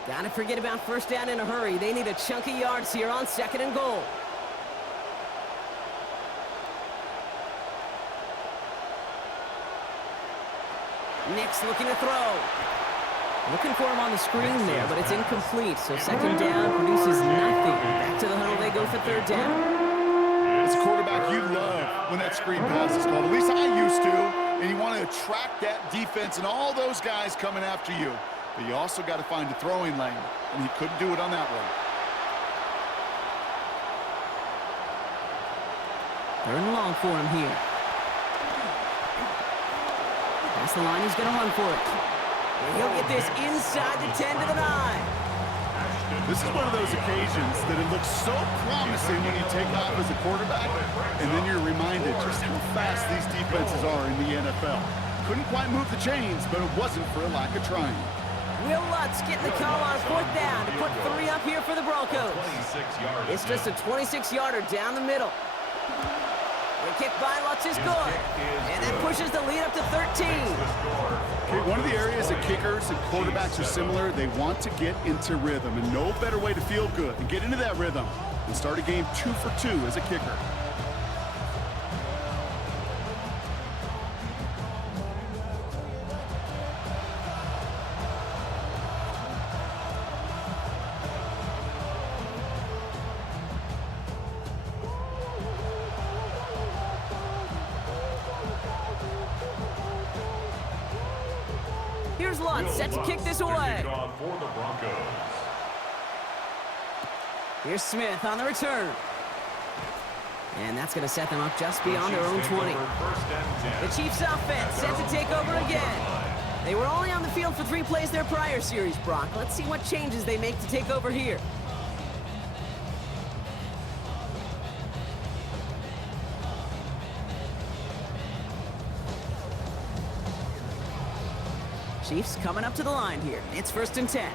Gotta forget about 1st down in a hurry. They need a chunk of yards here on 2nd and goal. Nix looking to throw. Looking for him on the screen there, but it's incomplete. So 2nd down produces nothing. Back to the huddle they go for 3rd down. As a quarterback, you love when that screen pass is called. At least I used to. And you want to attract that defense and all those guys coming after you. But you also got to find a throwing lane, and he couldn't do it on that one. 3rd and long for him here. Past the line, he's going to run for it. And he'll get this inside the 10 to the 9. This is one of those occasions that it looks so promising when you take off as a quarterback, and then you're reminded just how fast these defenses are in the NFL. Couldn't quite move the chains, but it wasn't for a lack of trying. Will Lutz getting the call on 4th down to put 3 up here for the Broncos. It's just a 26-yarder down the middle. The kick by Lutz is good. And that pushes the lead up to 13. Okay, one of the areas that kickers and quarterbacks are similar, they want to get into rhythm. And no better way to feel good and get into that rhythm than start a game 2 for 2 as a kicker. Here's Lutz, set to kick this away. Here's Smith on the return. And that's going to set them up just beyond their own 20. The Chiefs offense set to take over again. They were only on the field for 3 plays their prior series, Brock. Let's see what changes they make to take over here. Chiefs coming up to the line here. It's 1st and 10.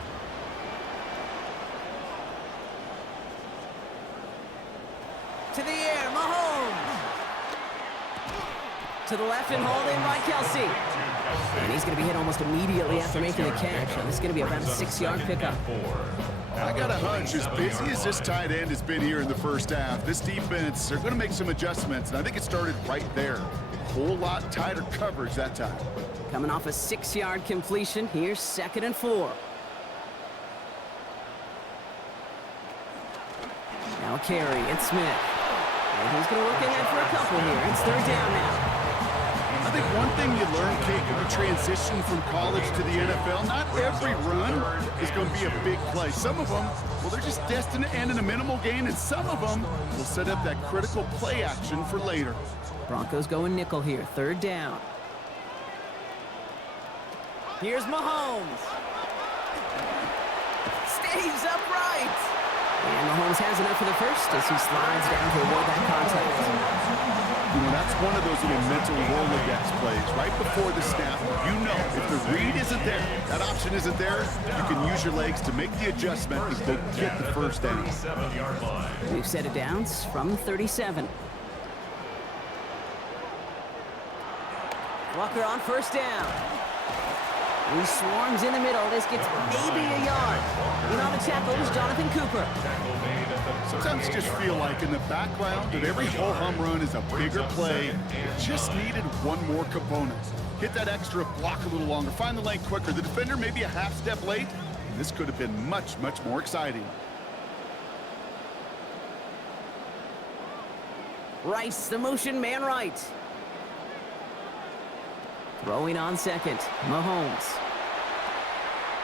To the air, Mahomes. To the left and hauled in by Kelsey. And he's going to be hit almost immediately after making the catch. So this is going to be about a 6-yard pickup. I got a hunch, as busy as this tight end has been here in the first half, this defense, they're going to make some adjustments, and I think it started right there. A whole lot tighter coverage that time. Coming off a 6-yard completion, here's 2nd and 4. Now Carey and Smith. And he's going to work in that for a couple here. It's 3rd down now. I think one thing you learn, Kate, when you transition from college to the NFL, not every run is going to be a big play. Some of them, well, they're just destined to end in a minimal gain, and some of them will set up that critical play action for later. Broncos going nickel here, 3rd down. Here's Mahomes. Stays upright. And Mahomes has enough for the first as he slides down to avoid that contact. You know, that's one of those little mental Rolodex plays. Right before the snap, you know if the read isn't there, that option isn't there, you can use your legs to make the adjustment and go get the first down. We've set it downs from 37. Walker on 1st down. He swarms in the middle. This gets maybe a yard. In on the tackle is Jonathan Cooper. Sometimes you just feel like in the background of every whole home run is a bigger play. It just needed one more component. Hit that extra block a little longer. Find the lane quicker. The defender may be a half step late. And this could have been much, much more exciting. Rice, the motion man right. Throwing on 2nd. Mahomes.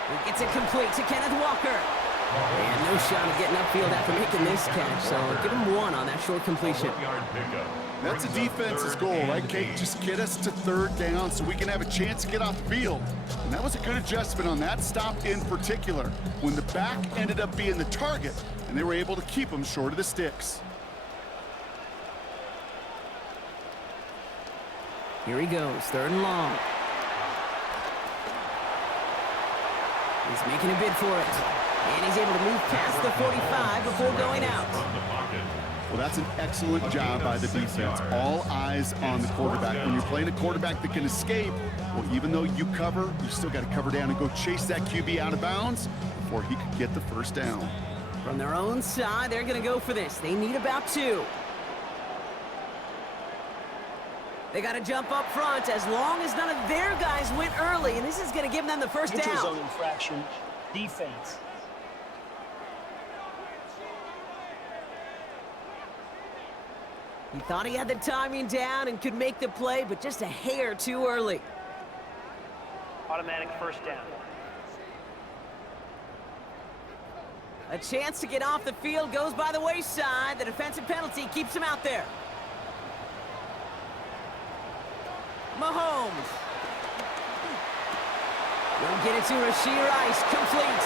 He gets it complete to Kenneth Walker. And no shot of getting upfield after making this catch, so give him 1 on that short completion. That's a defense's goal, right, Kate? Just get us to 3rd down so we can have a chance to get off the field. And that was a good adjustment on that stop in particular, when the back ended up being the target, and they were able to keep him short of the sticks. Here he goes, 3rd and long. He's making a bid for it. And he's able to move past the 45 before going out. Well, that's an excellent job by the defense. All eyes on the quarterback. When you're playing a quarterback that can escape, well, even though you cover, you still got to cover down and go chase that QB out of bounds before he could get the first down. From their own side, they're going to go for this. They need about 2. They got to jump up front as long as none of their guys went early, and this is going to give them the first down. Neutral zone infraction, defense. He thought he had the timing down and could make the play, but just a hair too early. Automatic first down. A chance to get off the field goes by the wayside. The defensive penalty keeps him out there. Mahomes. He'll get it to Rashee Rice, complete.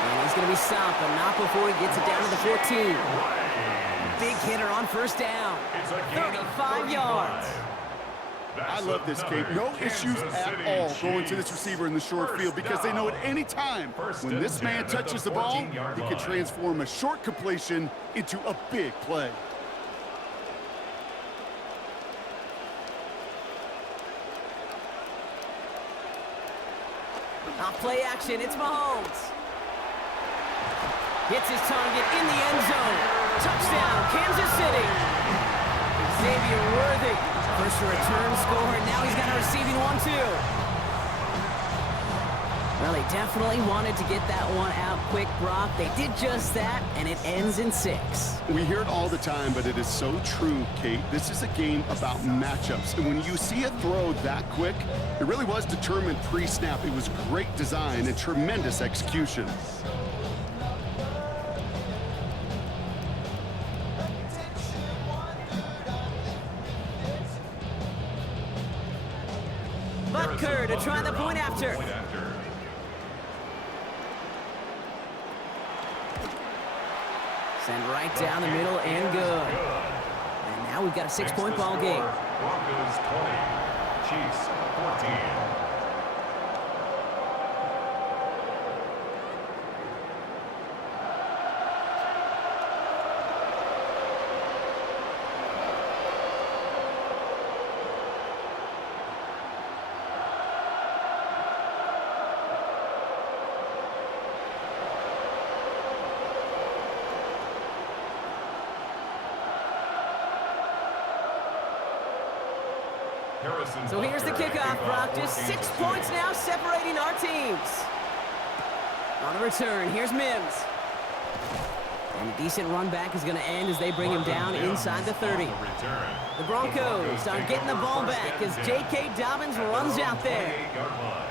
And he's going to be stopped, but not before he gets it down to the 14. Big hitter on first down. 35 yards. I love this, Kate. No issues at all going to this receiver in the short field because they know at any time when this man touches the ball, he can transform a short completion into a big play. Off play action, it's Mahomes. Hits his target in the end zone. Touchdown, Kansas City. Xavier Worthy, first return score, and now he's got a receiving one too. Well, he definitely wanted to get that one out quick, Brock. They did just that, and it ends in 6. We hear it all the time, but it is so true, Kate. This is a game about matchups, and when you see a throw that quick, it really was determined pre-snap. It was great design and tremendous execution. Butker to try the point after. Send right down the middle and good. And now we've got a 6-point ball game. Broncos 20, Chiefs 14. So here's the kickoff, Brock. Just 6 points now separating our teams. On the return, here's Mims. And a decent run back is going to end as they bring him down inside the 30. The Broncos are getting the ball back as J.K. Dobbins runs out there.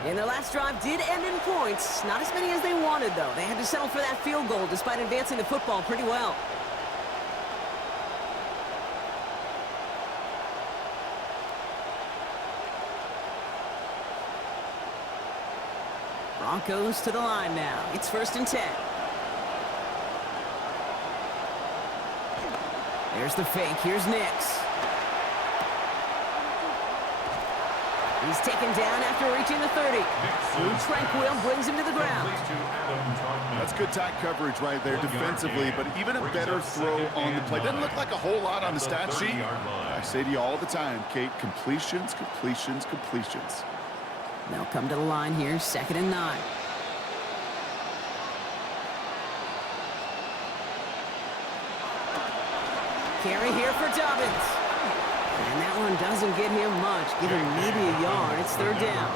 And their last drive did end in points. Not as many as they wanted, though. They had to settle for that field goal despite advancing the football pretty well. Broncos to the line now. It's 1st and 10. There's the fake. Here's Nix. He's taken down after reaching the 30. Tranquil brings him to the ground. That's good tight coverage right there defensively, but even a better throw on the play. Doesn't look like a whole lot on the stat sheet. I say to you all the time, Kate, completions, completions, completions. They'll come to the line here, 2nd and 9. Carry here for Dobbins. And that one doesn't get him much, giving maybe a yard. It's 3rd down.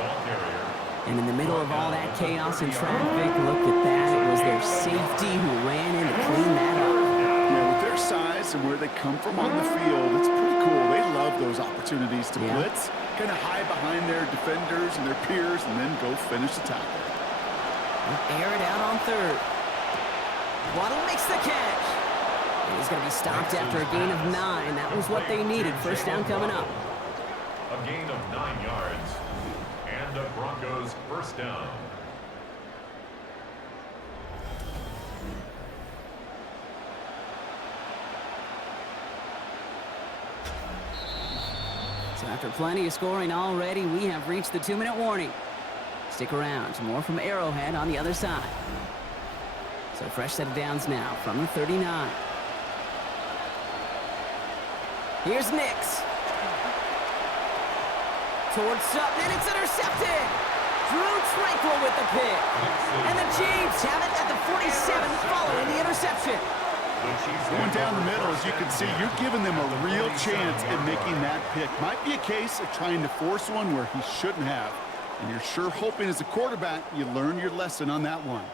And in the middle of all that chaos and traffic, look at that. It was their safety who ran in to clean that up. Yeah, with their size and where they come from on the field, it's pretty cool. They love those opportunities to blitz, kind of hide behind their defenders and their peers, and then go finish the tackle. Air it out on 3rd. Waddle makes the catch. And he's going to be stopped after a gain of 9. That was what they needed. 1st down coming up. A gain of 9 yards. And the Broncos 1st down. So after plenty of scoring already, we have reached the 2-minute warning. Stick around. More from Arrowhead on the other side. So fresh set of downs now from the 39. Here's Nix. Towards Sutton, and it's intercepted. Drew Tranquil with the pick. And the Chiefs have it at the 47 following the interception. Going down the middle, as you can see, you're giving them a real chance at making that pick. Might be a case of trying to force one where he shouldn't have. And you're sure hoping as a quarterback you learn your lesson on that one.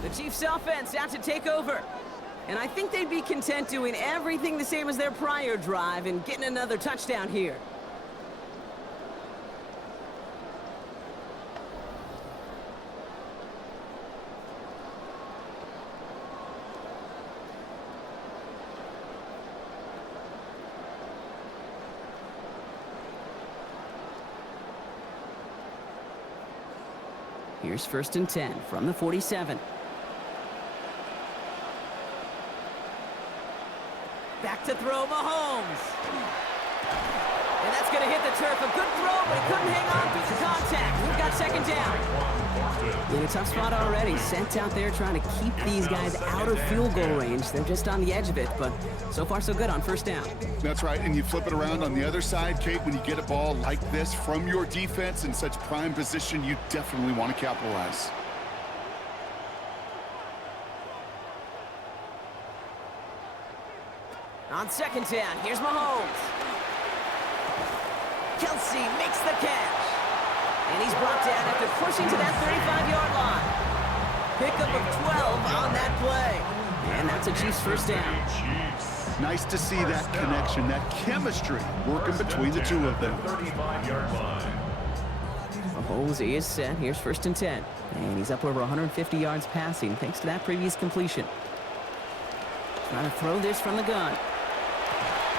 The Chiefs offense out to take over. And I think they'd be content doing everything the same as their prior drive and getting another touchdown here. Here's 1st and 10 from the 47. Back to throw, Mahomes. And that's going to hit the turf. A good throw, but he couldn't hang on through the contact. We've got 2nd down. In a tough spot already. Sent out there trying to keep these guys out of field goal range. They're just on the edge of it, but so far so good on 1st down. That's right, and you flip it around on the other side, Kate, when you get a ball like this from your defense in such prime position, you definitely want to capitalize. On 2nd down, here's Mahomes. Kelsey makes the catch. And he's brought down after pushing to that 35-yard line. Pickup of 12 on that play. And that's a Chiefs 1st down. Nice to see that connection, that chemistry working between the two of them. 35-yard line. Mahomes is set. Here's 1st and 10. And he's up over 150 yards passing thanks to that previous completion. Trying to throw this from the gun.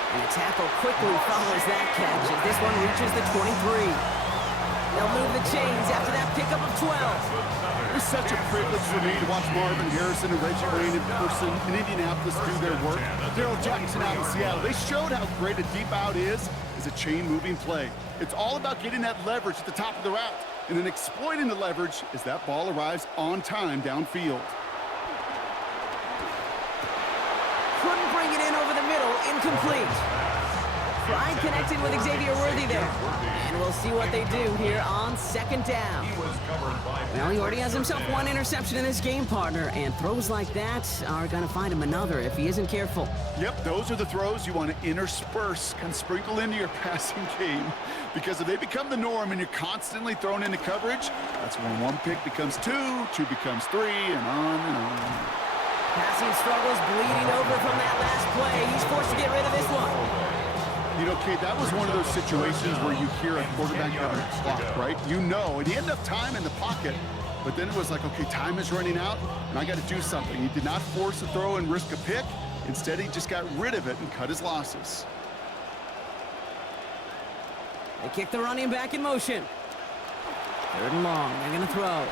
And the tackle quickly follows that catch as this one reaches the 23. They'll move the chains after that pickup of 12. It's such a privilege for me to watch Marvin Harrison and Reggie Wayne in person in Indianapolis do their work. Daryl Jackson out in Seattle. They showed how great a deep out is as a chain-moving play. It's all about getting that leverage at the top of the route and then exploiting the leverage as that ball arrives on time downfield. Couldn't bring it in over the middle. Incomplete. Tried connecting with Xavier Worthy there. And we'll see what they do here on second down. Well, he already has himself one interception in this game, partner, and throws like that are going to find him another if he isn't careful. Yep, those are the throws you want to intersperse, kind of sprinkle into your passing game, because if they become the norm and you're constantly thrown into coverage, that's when one pick becomes two, two becomes three, and on and on. Passing struggles bleeding over from that last play. He's forced to get rid of this one. You know, Kate, that was one of those situations where you hear a quarterback have a clock, right? You know, and he had enough time in the pocket, but then it was like, okay, time is running out, and I got to do something. He did not force a throw and risk a pick. Instead, he just got rid of it and cut his losses. They kick the running back in motion. Third and long. They're going to throw.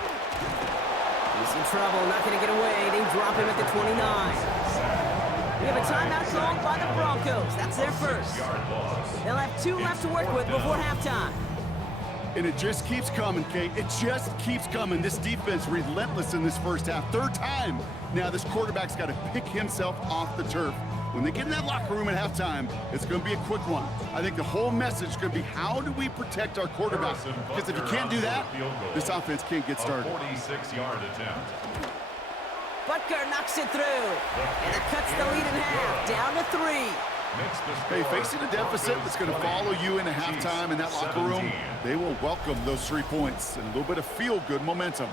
He's in trouble. Not going to get away. They drop him at the 29. We have a timeout called by the Broncos. That's their first. They'll have 2 left to work with before halftime. And it just keeps coming, Kate. It just keeps coming. This defense relentless in this first half. Third time. Now this quarterback's got to pick himself off the turf. When they get in that locker room at halftime, it's going to be a quick one. I think the whole message is going to be, how do we protect our quarterback? Because if you can't do that, this offense can't get started. 46-yard attempt. Butker knocks it through. And it cuts the lead in half. Down to 3. Hey, facing a deficit that's going to follow you into halftime in that locker room, they will welcome those 3 points and a little bit of feel-good momentum.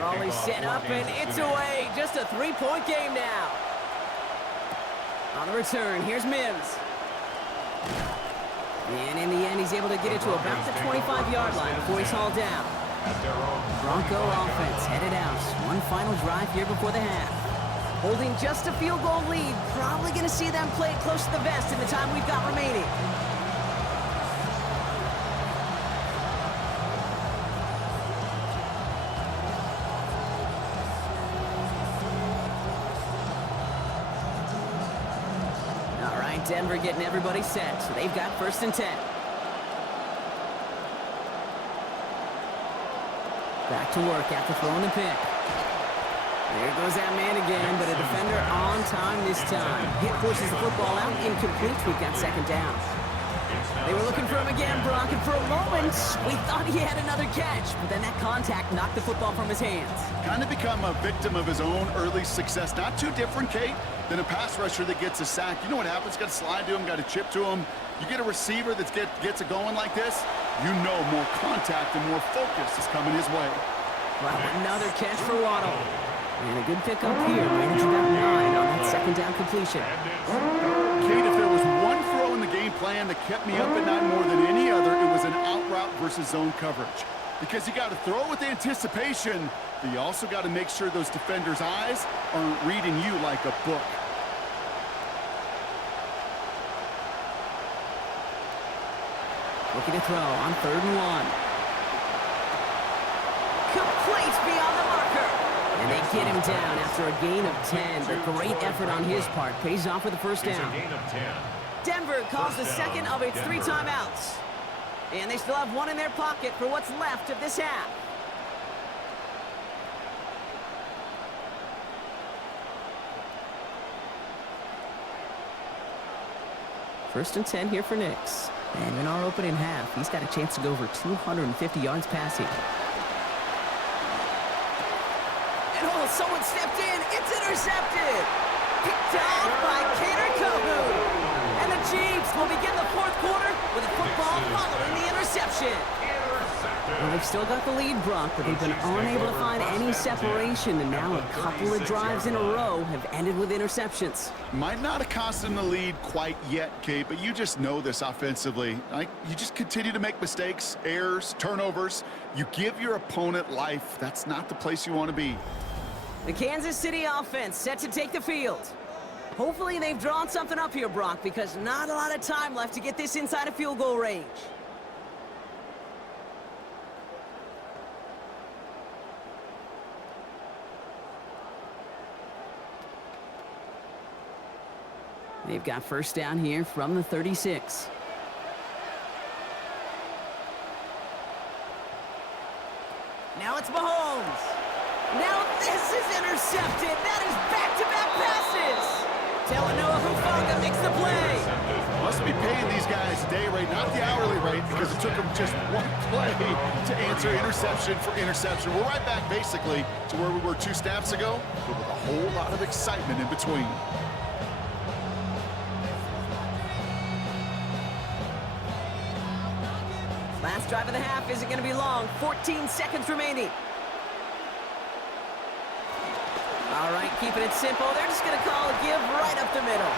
Raleigh set up, and it's away. Just a 3-point game now. On the return, here's Mims. And in the end, he's able to get it to about the 25-yard line before he's hauled down. Bronco offense headed out. One final drive here before the half. Holding just a field goal lead. Probably going to see them play it close to the vest in the time we've got remaining. Denver getting everybody set, so they've got 1st and 10. Back to work after throwing the pick. There goes that man again, but a defender on time this time. Hit forces the football out, incomplete. We've got 2nd down. They were looking for him again, Brock, and for a moment, we thought he had another catch, but then that contact knocked the football from his hands. Kind of become a victim of his own early success. Not too different, Kate, than a pass rusher that gets a sack. You know what happens? Got to slide to him, got to chip to him. You get a receiver that gets it going like this, you know more contact and more focus is coming his way. Wow, another catch for Waddle. And a good pickup here. Managed about 9 on that 2nd down completion. Kate, if there was one throw in the game plan that kept me up at night more than any other, it was an out route versus zone coverage. Because you got to throw with anticipation, but you also got to make sure those defenders' eyes aren't reading you like a book. Looking to throw on 3rd and 1. Complete beyond the marker. And they get him down after a gain of 10. But great effort on his part. Pays off with a 1st down. Denver calls the 2nd of its 3 timeouts. And they still have 1 in their pocket for what's left of this half. First and 10 here for Nix. And in our opening half, he's got a chance to go over 250 yards passing. And oh, someone stepped in. It's intercepted. Picked off by Cater Kohu. And the Chiefs will begin the 4th quarter with a football following the interception. Well, they've still got the lead, Brock, but they've been unable to find any separation, and now a couple of drives in a row have ended with interceptions. Might not have cost them the lead quite yet, Kate, but you just know this offensively. You just continue to make mistakes, errors, turnovers. You give your opponent life. That's not the place you want to be. The Kansas City offense set to take the field. Hopefully they've drawn something up here, Brock, because not a lot of time left to get this inside of field goal range. They've got first down here from the 36. Now it's Mahomes. Now this is intercepted. That is back-to-back passes. Talanoa Hufanga makes the play. Must be paying these guys a day rate, not the hourly rate, because it took them just one play to answer interception for interception. We're right back basically to where we were 2 snaps ago, but with a whole lot of excitement in between. Last drive of the half isn't going to be long. 14 seconds remaining. All right, keeping it simple. They're just going to call a give right up the middle.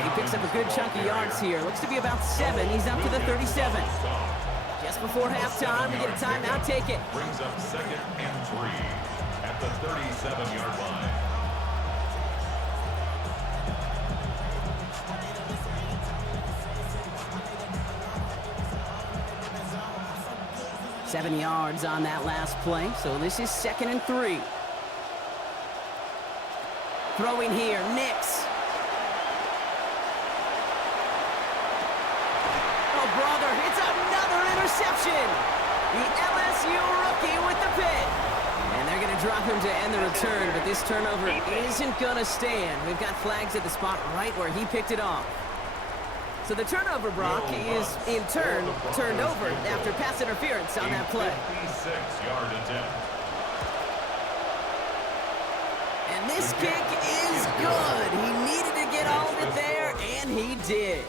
He picks up a good chunk of yards here. Looks to be about 7. He's up to the 37. Just before halftime, we get a timeout. Take it. Brings up 2nd and 3 at the 37-yard line. Seven yards on that last play, so this is 2nd and 3. Throwing here, Nix. Oh, brother, it's another interception. The LSU rookie with the pick. And they're going to drop him to end the return, but this turnover isn't going to stand. We've got flags at the spot right where he picked it off. So the turnover, Brock, is in turn turned over after pass interference on that play. 56-yard attempt. And this kick is good. He needed to get all of it there, and he did.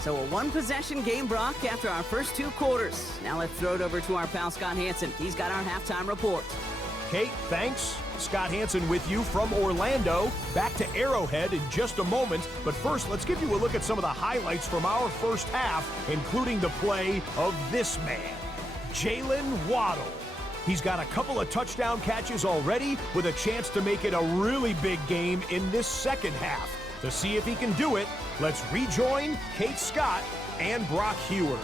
So a one-possession game, Brock, after our first 2 quarters. Now let's throw it over to our pal Scott Hansen. He's got our halftime report. Kate, thanks. Scott Hansen with you from Orlando. Back to Arrowhead in just a moment. But first, let's give you a look at some of the highlights from our first half, including the play of this man, Jalen Waddle. He's got a couple of touchdown catches already with a chance to make it a really big game in this second half. To see if he can do it, let's rejoin Kate Scott and Brock Heward.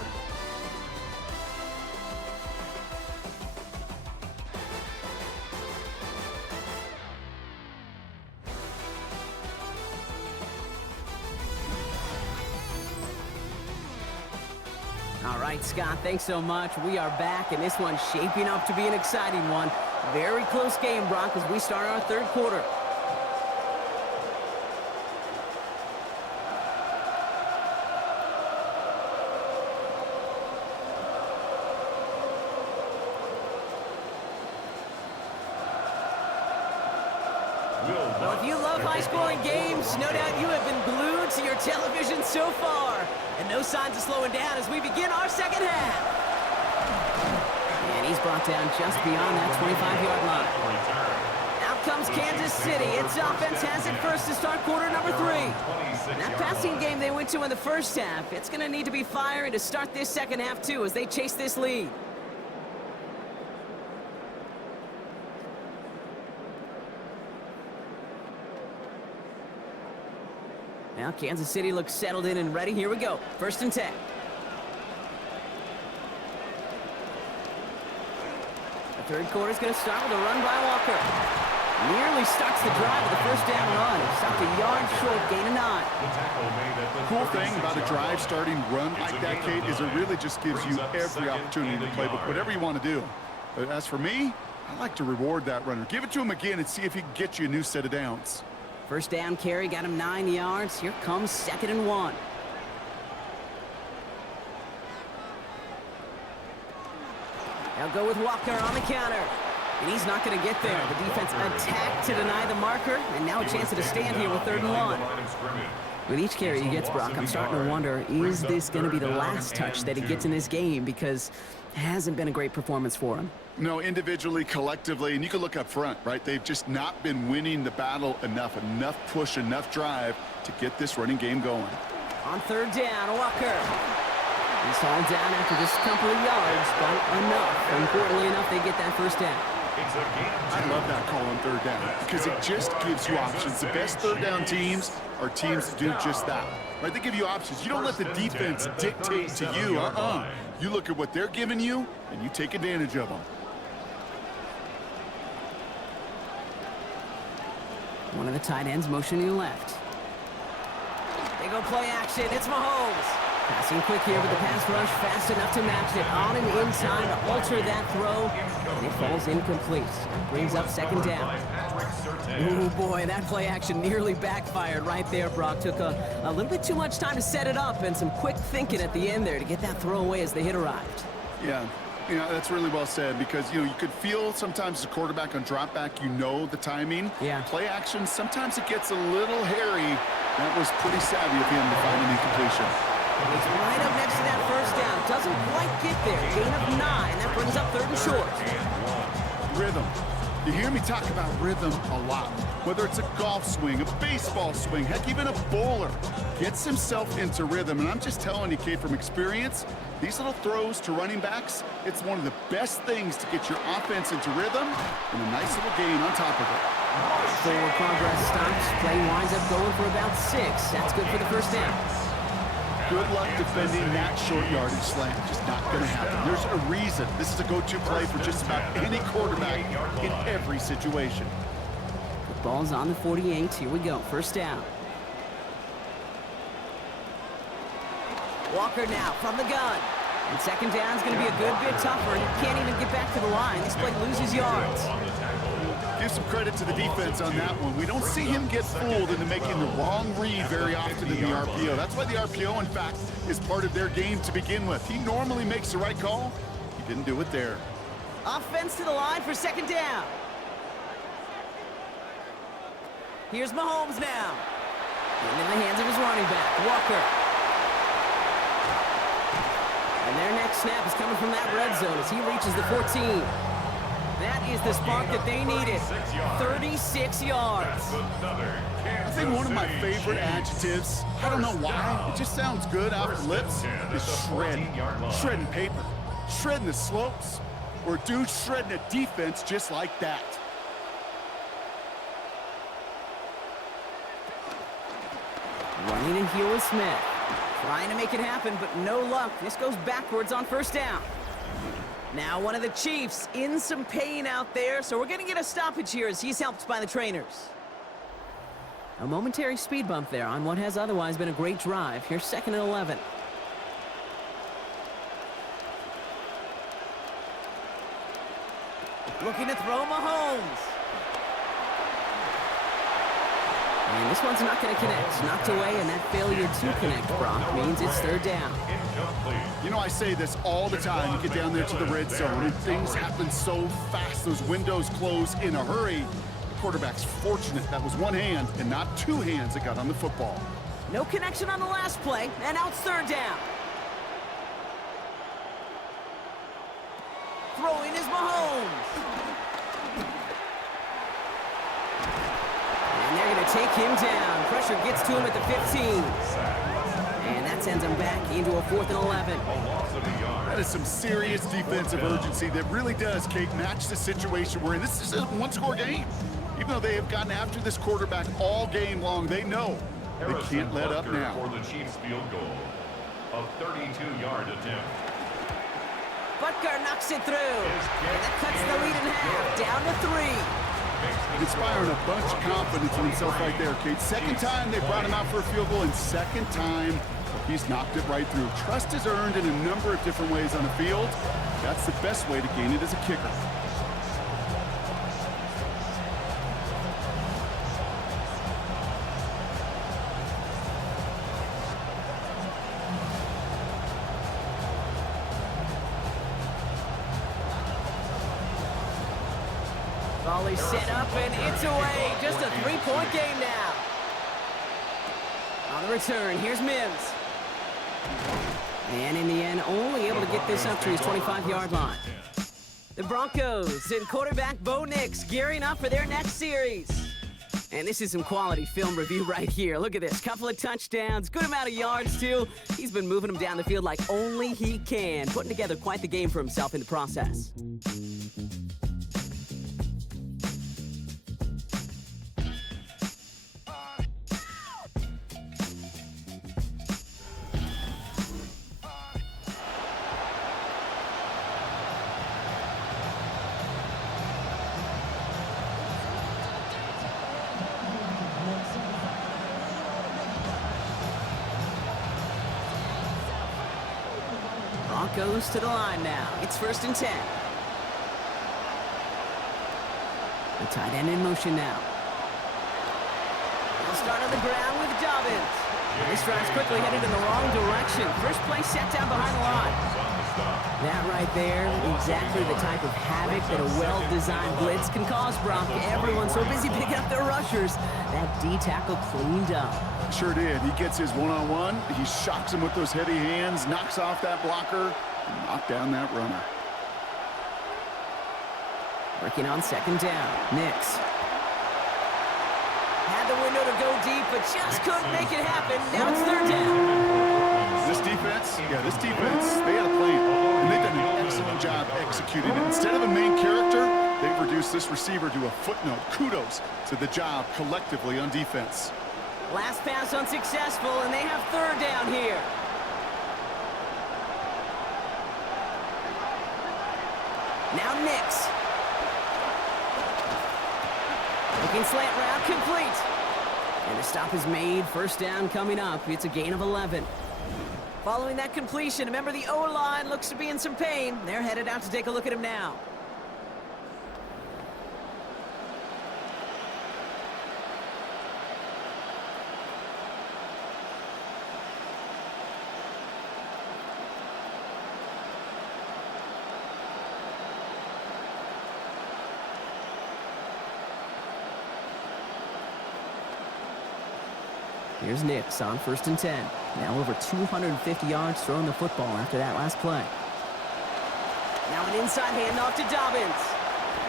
All right, Scott, thanks so much. We are back, and this one's shaping up to be an exciting one. Very close game, Brock, as we start our 3rd quarter. Well, if you love high-scoring games, no doubt you have been glued to your television so far. And no signs of slowing down as we begin our second half. And he's brought down just beyond that 25-yard line. Out comes Kansas City. Its offense has it first to start quarter number 3. That passing game they went to in the first half, it's going to need to be firing to start this second half, too, as they chase this lead. Now Kansas City looks settled in and ready. Here we go. 1st and 10. The 3rd quarter is going to start with a run by Walker. Nearly starts the drive with a first down run. Stopped a yard short, gain of 9. Cool thing about a drive starting run like that, Kate, is it really just gives you every opportunity to play whatever you want to do. But as for me, I like to reward that runner. Give it to him again and see if he can get you a new set of downs. First down carry, got him 9 yards. Here comes 2nd and 1. They'll go with Walker on the counter. And he's not going to get there. The defense attacked to deny the marker, and now a chance to stand here with 3rd and 1. With each carry he gets, Brock, I'm starting to wonder, is this going to be the last touch that he gets in this game? Because it hasn't been a great performance for him. No, individually, collectively, and you can look up front, right? They've just not been winning the battle enough push, enough drive to get this running game going. On 3rd down, Walker. He's hauled down after just a couple of yards, but enough. Importantly enough, they get that first down. I love that call on 3rd down because it just gives you options. The best 3rd down teams are teams that do just that. Right? They give you options. You don't let the defense dictate to you. You look at what they're giving you, and you take advantage of them. One of the tight ends motioning left. They go play action. It's Mahomes. Passing quick here with the pass rush, fast enough to match it. On and in time to alter that throw. And it falls incomplete. That brings up second down. Oh boy, that play action nearly backfired right there, Brock. Took a little bit too much time to set it up and some quick thinking at the end there to get that throw away as the hit arrived. Yeah, that's really well said because, you could feel sometimes the quarterback on drop back, the timing. Yeah. Play action, sometimes it gets a little hairy. That was pretty savvy of him to find an incompletion. It's right up next to that first down. Doesn't quite get there. Gain of 9. That brings up 3rd and short. Rhythm. You hear me talk about rhythm a lot. Whether it's a golf swing, a baseball swing, heck, even a bowler gets himself into rhythm. And I'm just telling you, Kate, from experience, these little throws to running backs, it's one of the best things to get your offense into rhythm and a nice little gain on top of it. Forward progress stops. Play winds up going for about 6. That's good for the first down. Good luck defending that short yardage slant. Just not going to happen. There's a reason. This is a go-to play for just about any quarterback in every situation. The ball's on the 48. Here we go. First down. Walker now from the gun. And second down is going to be a good bit tougher. He can't even get back to the line. This play loses yards. Give some credit to the defense on that one. We don't see him get fooled into making the wrong read very often in the RPO. That's why the RPO, in fact, is part of their game to begin with. He normally makes the right call. He didn't do it there. Offense to the line for second down. Here's Mahomes now. In the hands of his running back, Walker. And their next snap is coming from that red zone as he reaches the 14. That is the spark that they needed. 36 yards. I think one of my favorite adjectives, I don't know why, it just sounds good off the lips, is shredding. Shredding paper. Shredding the slopes. Or dude shredding a defense just like that. Running in here with Smith. Trying to make it happen, but no luck. This goes backwards on first down. Now one of the Chiefs in some pain out there, so we're going to get a stoppage here as he's helped by the trainers. A momentary speed bump there on what has otherwise been a great drive. Here's 2nd and 11. Looking to throw Mahomes. And this one's not going to connect. Knocked away, and that failure to connect, Brock, means it's 3rd down. I say this all the time. You get down there to the red zone, and things happen so fast. Those windows close in a hurry. The quarterback's fortunate that was one hand and not two hands that got on the football. No connection on the last play, and now it's 3rd down. Throwing is Mahomes. And they're going to take him down. Pressure gets to him at the 15. And that sends him back into a 4th and 11. That is some serious defensive urgency that really does, Kate, match the situation we're in. This is a one-score game. Even though they have gotten after this quarterback all game long, they know they can't let up now. For the Chiefs field goal, a 32-yard attempt. Butker knocks it through. And that cuts the lead in half, down to 3. Inspiring a bunch of confidence in himself right there, Kate. Second time they brought him out for a field goal, and second time he's knocked it right through. Trust is earned in a number of different ways on the field. That's the best way to gain it as a kicker. Volley set up, and it's away. Just a 3-point game now. On the return, here's Mims. And in the end, only able to get this up to his 25-yard line. The Broncos and quarterback Bo Nix gearing up for their next series. And this is some quality film review right here. Look at this. Couple of touchdowns, good amount of yards, too. He's been moving them down the field like only he can, putting together quite the game for himself in the process. Broncos to the line now. It's 1st and 10. The tight end in motion now. He'll start on the ground with Dobbins. This drive's quickly headed in the wrong direction. First play set down behind the line. That right there, exactly the type of havoc that a well-designed blitz can cause, Brock. Everyone's so busy picking up their rushers. That D-tackle cleaned up. Sure did. He gets his one-on-one. He shocks him with those heavy hands, knocks off that blocker, and knocked down that runner. Working on 2nd down. Nix. Had the window to go deep, but just couldn't make it happen. Now it's 3rd down. This defense, they had a plan, and they've done an excellent job executing it. Instead of a main character, they've reduced this receiver to a footnote. Kudos to the job collectively on defense. Last pass unsuccessful, and they have 3rd down here. Now Nix. Looking slant route complete. And the stop is made. 1st down coming up. It's a gain of 11. Following that completion, remember the O-line looks to be in some pain. They're headed out to take a look at him now. Here's Nix on 1st and 10. Now over 250 yards throwing the football after that last play. Now an inside handoff to Dobbins.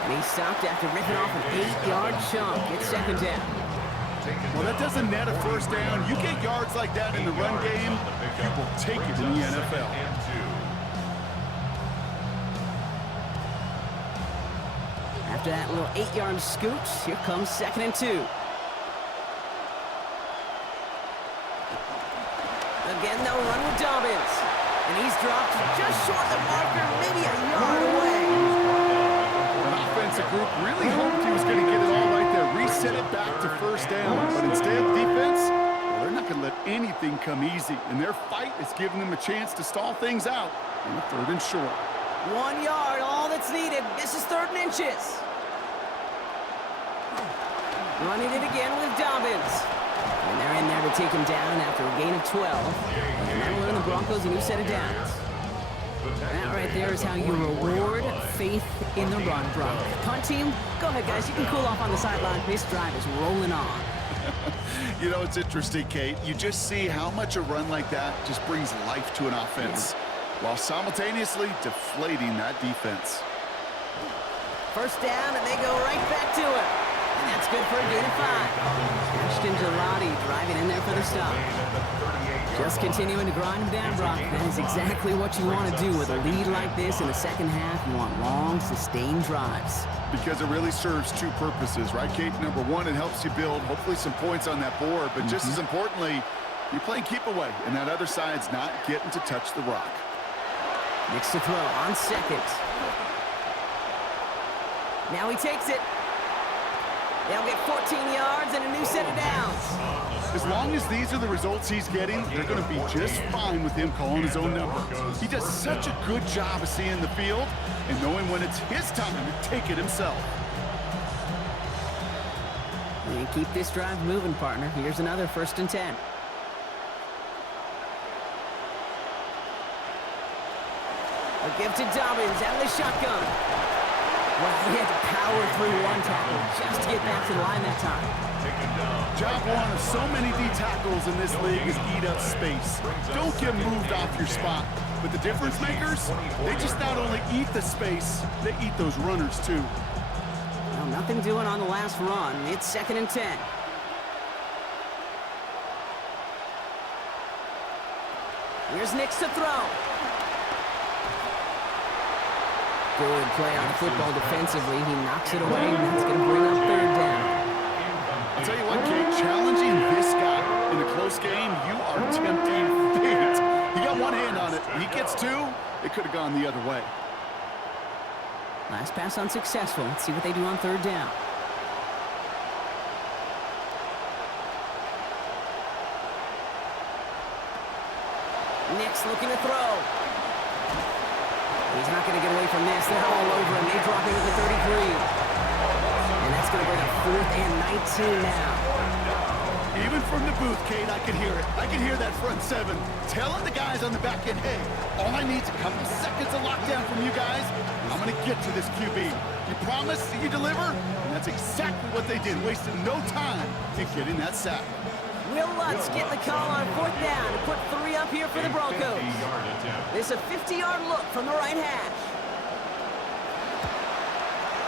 And he stopped after ripping off an 8-yard chunk. It's 2nd down. Well, that doesn't net a 1st down. You get yards like that in the run game, you will take it in the NFL. After that little 8-yard scoot, here comes 2nd and 2. Again, they'll run with Dobbins. And he's dropped just short of the marker, maybe a yard away. The offensive group really hoped he was going to get it all right there, reset it back to 1st down. But instead, defense, well, they're not going to let anything come easy. And their fight is giving them a chance to stall things out on the 3rd and short. 1 yard, all that's needed. This is 3rd and inches. Running it again with Dobbins. And they're in there to take him down after a gain of 12. And that'll earn the Broncos a new set of downs. That right there is how you reward faith in the run, Brock. Punt team, go ahead, guys. You can cool off on the sideline. This drive is rolling on. You know, it's interesting, Kate. You just see how much a run like that just brings life to an offense, while simultaneously deflating that defense. 1st down, and they go right back to it. And that's good for a gain of 5. Ashton Gelati driving in there for the stop. Just continuing to grind him down, Brock. That is exactly what you want to do with a lead like this in the 2nd half. You want long, sustained drives. Because it really serves 2 purposes, right, Kate? Number 1, it helps you build, hopefully, some points on that board. But just as importantly, you're playing keep away, and that other side's not getting to touch the rock. Nix to throw on 2nd. Now he takes it. They'll get 14 yards and a new set of downs. As long as these are the results he's getting, they're going to be just fine with him calling his own number. He does such a good job of seeing the field and knowing when it's his time to take it himself. And keep this drive moving, partner. Here's another 1st and 10. A give to Dobbins out of the shotgun. Well, he had to power through one tackle just to get back to the line that time. Job 1 of so many D tackles in this league is eat up space. Don't get moved off your spot. But the difference makers, they just not only eat the space, they eat those runners too. Well, nothing doing on the last run. It's 2nd and 10. Here's Nix to throw. Good play on the football defensively. He knocks it away, and that's going to bring up 3rd down. I'll tell you what, Kate, challenging this guy in a close game, you are tempting fate. He got one hand on it. He gets 2, it could have gone the other way. Last pass unsuccessful. Let's see what they do on 3rd down. Nix looking to throw. He's not going to get away from this. They're all over him. They drop him at the 33. And that's going to bring up 4th and 19 now. Even from the booth, Kate, I can hear it. I can hear that front seven telling the guys on the back end, hey, all I need is a couple seconds of lockdown from you guys, and I'm going to get to this QB. You promise that you deliver? And that's exactly what they did, wasting no time in getting that sack. Will Lutz getting the call on 4th down to put 3 up here for the Broncos. This is a 50-yard look from the right hash.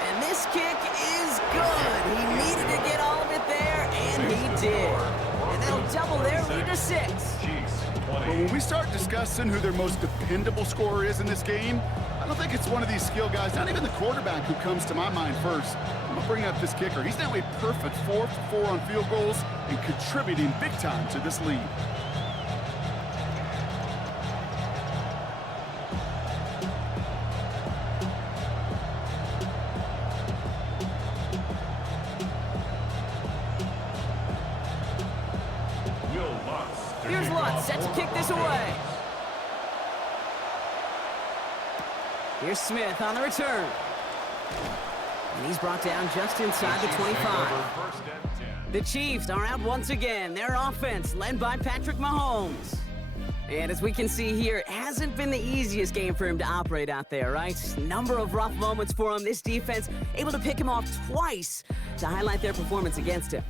And this kick is good. He needed to get all of it there, and he did. And that'll double their lead to 6. But when we start discussing who their most dependable scorer is in this game, I don't think it's one of these skill guys, not even the quarterback, who comes to my mind first. I'm going to bring up this kicker. He's now a perfect 4 for 4 on field goals and contributing big time to this lead. Here's Lutz, set to kick this away. Here's Smith on the return. And he's brought down just inside the 25. The Chiefs are out once again. Their offense led by Patrick Mahomes. And as we can see here, it hasn't been the easiest game for him to operate out there, right? Number of rough moments for him. This defense able to pick him off twice to highlight their performance against him.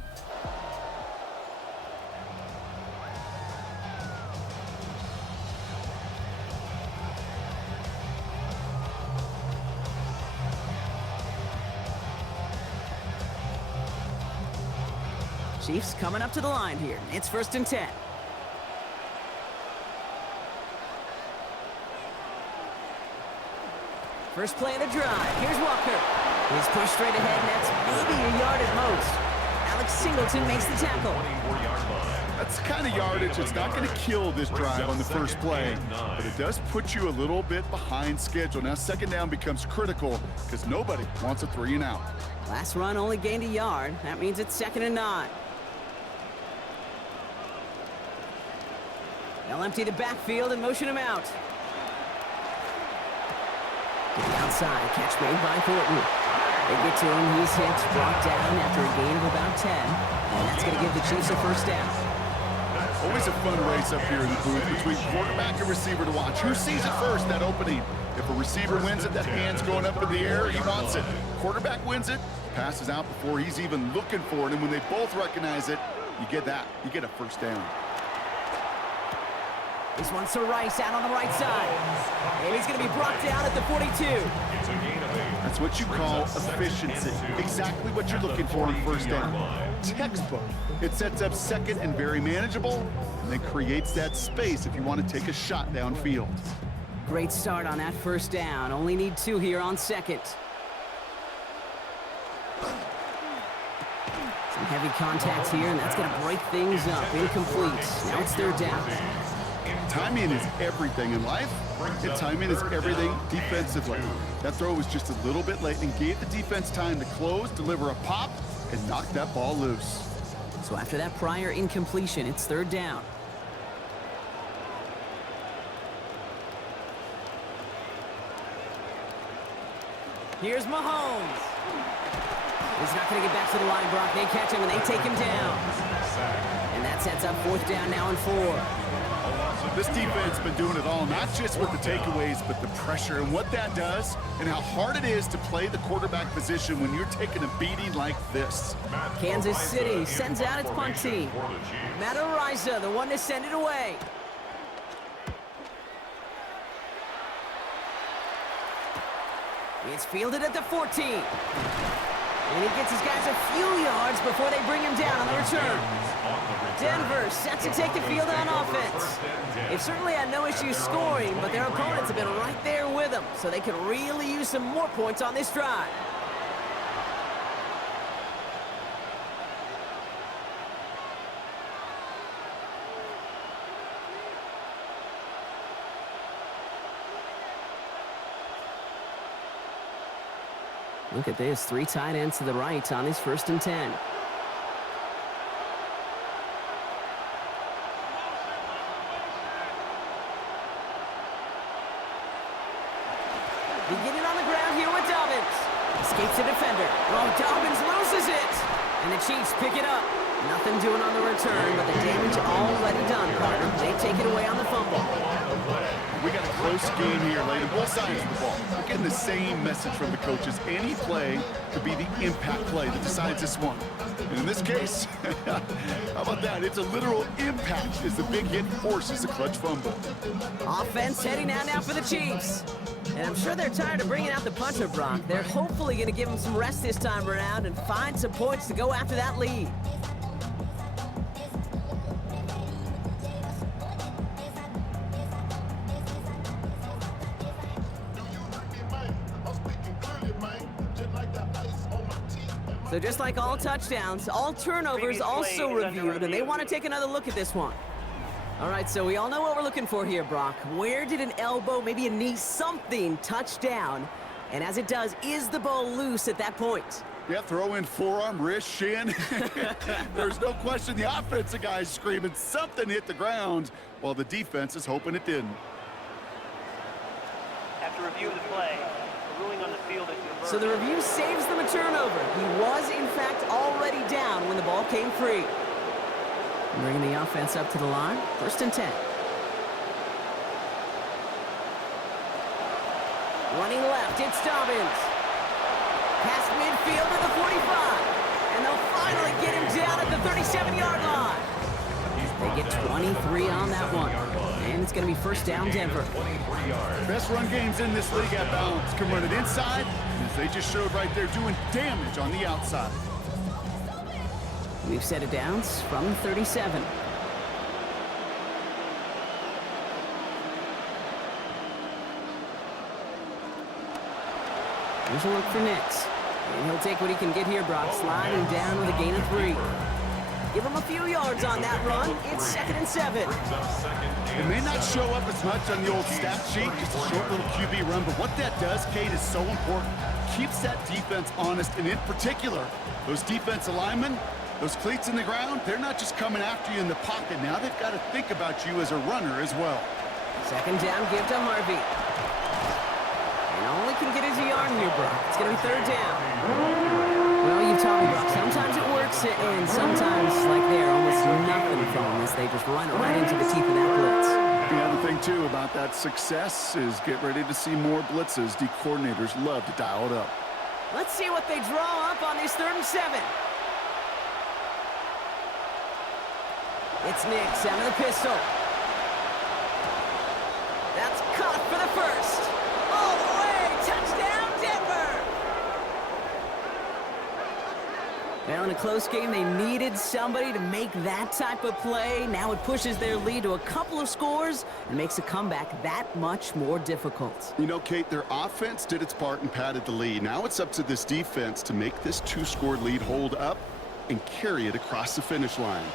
Chiefs coming up to the line here. It's 1st and 10. First play of the drive. Here's Walker. He's pushed straight ahead, and that's maybe a yard at most. Alex Singleton makes the tackle. That's the kind of yardage that's not going to kill this drive on the first play, but it does put you a little bit behind schedule. Now 2nd down becomes critical because nobody wants a 3 and out. Last run only gained a yard. That means it's 2nd and 9. They'll empty the backfield and motion him out. To the outside, catch made by Thornton. They get to him, he's hit, brought down after a gain of about 10. And that's going to give the Chiefs a 1st down. Always a fun race up here in the booth between quarterback and receiver to watch. Who sees it first, that opening? If a receiver wins it, that hand's going up in the air, he wants it. Quarterback wins it, passes out before he's even looking for it. And when they both recognize it, you get that. You get a 1st down. This one's to Rice out on the right side. And he's going to be brought down at the 42. That's what you call efficiency. Exactly what you're looking for on 1st down. Textbook. It sets up 2nd and very manageable, and then creates that space if you want to take a shot downfield. Great start on that 1st down. Only need 2 here on 2nd. Some heavy contact here, and that's going to break things up. Incomplete. Now it's 3rd down. Timing is everything in life, and timing is everything defensively. That throw was just a little bit late and gave the defense time to close, deliver a pop, and knock that ball loose. So after that prior incompletion, it's 3rd down. Here's Mahomes. He's not going to get back to the line, Brock. They catch him, and they take him down. And that sets up 4th down now and 4. This defense has been doing it all, not just with the takeaways, but the pressure and what that does and how hard it is to play the quarterback position when you're taking a beating like this. Kansas City sends out its punt team. Matt Ariza, the one to send it away. It's fielded at the 14. And he gets his guys a few yards before they bring him down on the return. Denver set to take the field on offense. They've certainly had no issue scoring, but their opponents have been right there with them, so they could really use some more points on this drive. Look at this, 3 tight ends to the right on his 1st and 10. And the Chiefs pick it up. Nothing doing on the return, but the damage already done, partner. They take it away on the fumble. We got a close game here, Layden. Both sides of the ball. We're getting the same message from the coaches. Any play could be the impact play that decides this one. And in this case, how about that? It's a literal impact as the big hit forces a clutch fumble. Offense heading out now for the Chiefs. And I'm sure they're tired of bringing out the punter, Brock. They're hopefully going to give him some rest this time around and find some points to go after that lead. So just like all touchdowns, all turnovers also reviewed, and they want to take another look at this one. All right, so we all know what we're looking for here, Brock. Where did an elbow, maybe a knee, something touch down? And as it does, is the ball loose at that point? Yeah, throw in forearm, wrist, shin. There's no question the offensive guy's screaming something hit the ground while the defense is hoping it didn't. After review of the play, the ruling on the field is reversed. So the review saves them a turnover. He was, in fact, already down when the ball came free. Bringing the offense up to the line. 1st and 10. Running left, it's Dobbins. Past midfield at the 45. And they'll finally get him down at the 37-yard line. They get 23 on that one. And it's going to be 1st down, Denver. Best run games in this league at balance. Can run it inside, as they just showed right there, doing damage on the outside. We've set it down from 37. Here's a look for Nix. And he'll take what he can get here, Brock. Sliding down with a gain of 3. Give him a few yards on that run. It's 2nd and 7. It may not show up as much on the old stat sheet, just a short little QB run, but what that does, Kate, is so important. Keeps that defense honest, and in particular, those defensive linemen, those cleats in the ground, they're not just coming after you in the pocket. Now they've got to think about you as a runner as well. 2nd down, give to Harvey. And all he can get is a yard here, Brock. It's going to be 3rd down. Well, you've taught me, Brock. Sometimes it works, and sometimes, like there, almost nothing from them as they just run right into the teeth of that blitz. The other thing, too, about that success is get ready to see more blitzes. The coordinators love to dial it up. Let's see what they draw up on this 3rd and 7. It's Nix out of the pistol. That's caught for the 1st. All the way, touchdown Denver! Well, in a close game, they needed somebody to make that type of play. Now it pushes their lead to a couple of scores and makes a comeback that much more difficult. You know, Kate, their offense did its part and padded the lead. Now it's up to this defense to make this 2-score lead hold up and carry it across the finish line.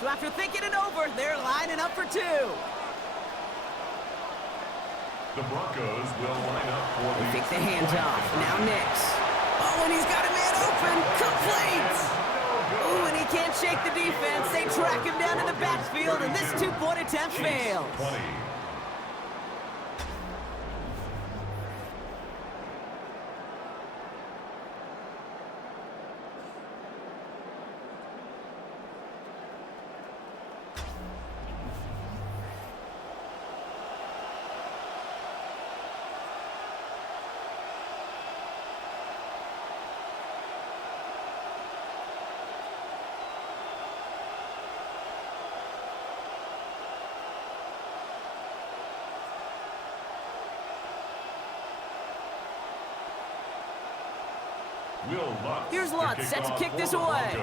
So after thinking it over, they're lining up for 2. The Broncos will line up for They take the handoff. Now Nix. Oh, and he's got a man open. Complete! Ooh, and he can't shake the defense. They track him down in the backfield, and this 2-point attempt fails. 20. Here's Lutz, set to kick this away.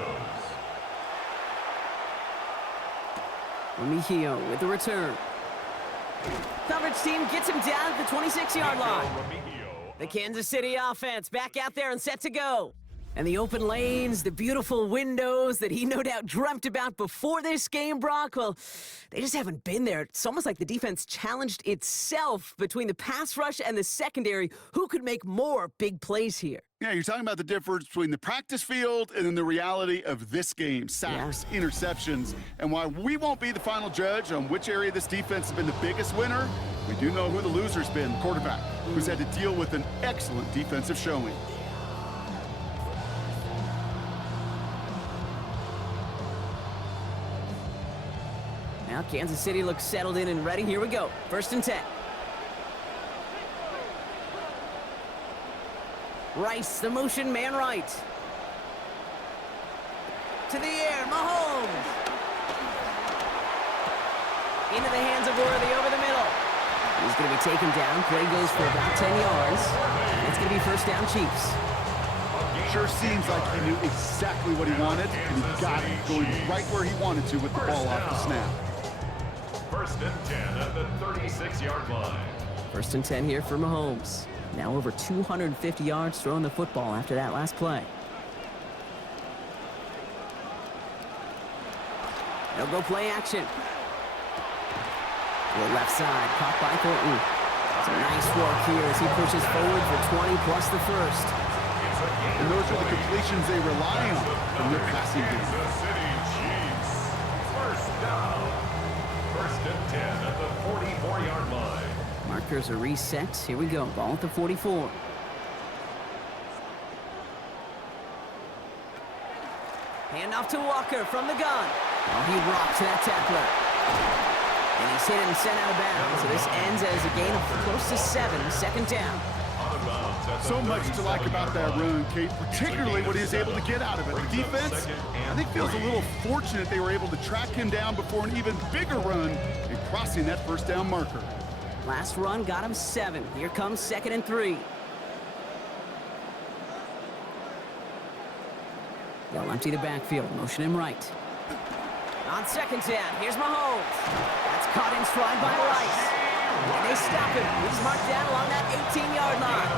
Remigio with the return. Coverage team gets him down at the 26-yard line. The Kansas City offense back out there and set to go. And the open lanes, the beautiful windows that he no doubt dreamt about before this game, Brock, well, they just haven't been there. It's almost like the defense challenged itself between the pass rush and the secondary. Who could make more big plays here? Yeah, you're talking about the difference between the practice field and then the reality of this game. Sacks, interceptions. And while we won't be the final judge on which area this defense has been the biggest winner, we do know who the loser's been, the quarterback, who's had to deal with an excellent defensive showing. Now Kansas City looks settled in and ready. Here we go. 1st and 10. Rice, the motion man right. To the air, Mahomes. Into the hands of Worthy over the middle. He's going to be taken down. Play goes for about 10 yards. And it's going to be 1st down Chiefs. Sure seems like he knew exactly what he wanted, and he got it going right where he wanted to with the ball off the snap. 1st and 10 at the 36-yard line. 1st and 10 here for Mahomes. Now over 250 yards throwing the football after that last play. They'll go play action. To the left side, caught by Thornton. Some nice work here as he pushes forward for 20 plus the 1st. And those are the completions they rely on from their passing game. Kansas City Chiefs. 1st down. 1st and 10 at the 44-yard line. Markers are reset. Here we go. Ball at the 44. Handoff to Walker from the gun. Oh, he rocks that tackler. And he's hit and sent out of bounds. So this ends as a gain of close to 7. 2nd down. So much to like about that run, Kate, particularly what he was able to get out of it. The defense, I think, feels a little fortunate they were able to track him down before an even bigger run and crossing that 1st down marker. Last run got him 7. Here comes 2nd and 3. They'll empty the backfield, motion him right. On 2nd down, here's Mahomes. That's caught in stride by Rice. And they stop him. He's marked down along that 18-yard line.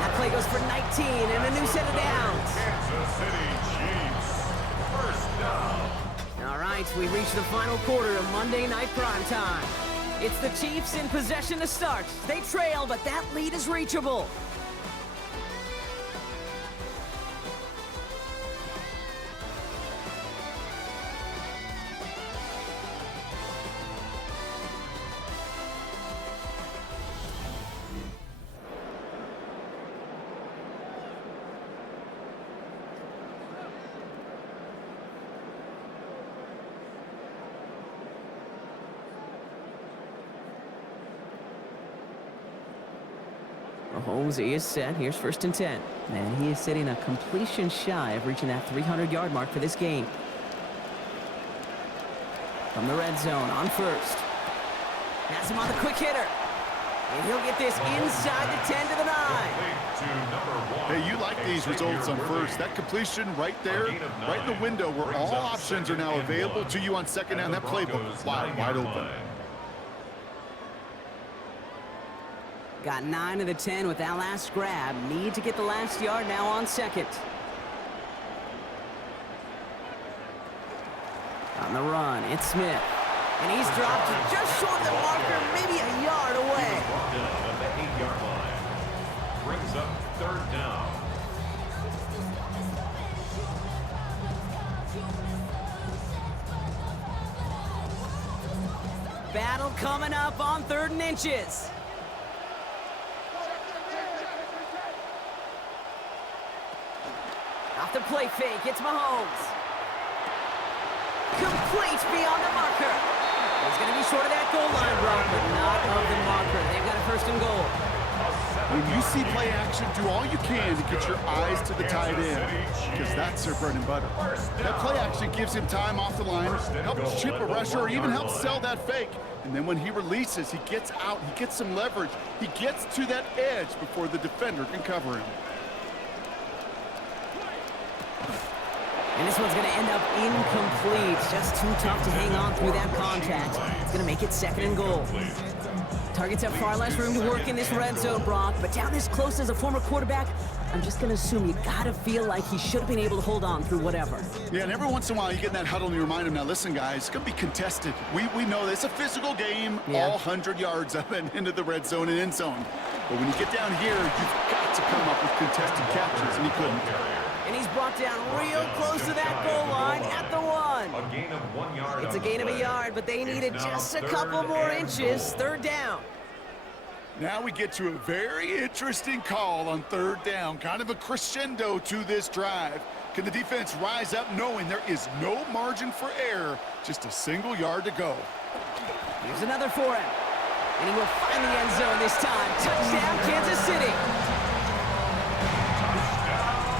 That play goes for 19 and a new set of downs. Kansas City Chiefs. 1st down. All right, we reach the final quarter of Monday Night Primetime. It's the Chiefs in possession to start. They trail, but that lead is reachable. Mahomes is set. Here's 1st and 10. And he is sitting a completion shy of reaching that 300-yard mark for this game. From the red zone on 1st. Has him on the quick hitter. And he'll get this inside the 10 to the 9. Hey, you like these results on 1st. That completion right there, right in the window where all options are now available to you on 2nd down. That playbook is wide open. Got 9 of the 10 with that last grab. Need to get the last yard now on 2nd. On the run, it's Smith. And he's dropped just short of the marker, maybe a yard away. At the 8-yard line. Brings up 3rd down. Battle coming up on 3rd and inches. Off the play fake, it's Mahomes. Complete beyond the marker. He's going to be short of that goal line, Brock, but not of the marker. They've got a 1st and goal. When you see play action, do all you can to get your eyes to the tight end, because that's their bread and butter. That play action gives him time off the line, helps chip a rusher, or even helps sell that fake. And then when he releases, he gets out, he gets some leverage. He gets to that edge before the defender can cover him. And this one's going to end up incomplete. Just too tough to hang on through that contact. It's going to make it 2nd and goal. Targets have far less room to work in this red zone, Brock, but down this close as a former quarterback, I'm just going to assume you got to feel like he should have been able to hold on through whatever. Yeah, and every once in a while you get in that huddle and you remind him, now listen, guys, it's going to be contested. We know this. It's a physical game, all 100 yards up and into the red zone and end zone. But when you get down here, you've got to come up with contested catches, and he couldn't. And he's brought down real close to that goal line at the 1. A gain of 1 yard. It's a gain of a yard, but they needed just a couple more inches. Third down. Now we get to a very interesting call on third down. Kind of a crescendo to this drive. Can the defense rise up knowing there is no margin for error? Just a single yard to go. Here's another for him. And he will find the end zone this time. Touchdown, Kansas City.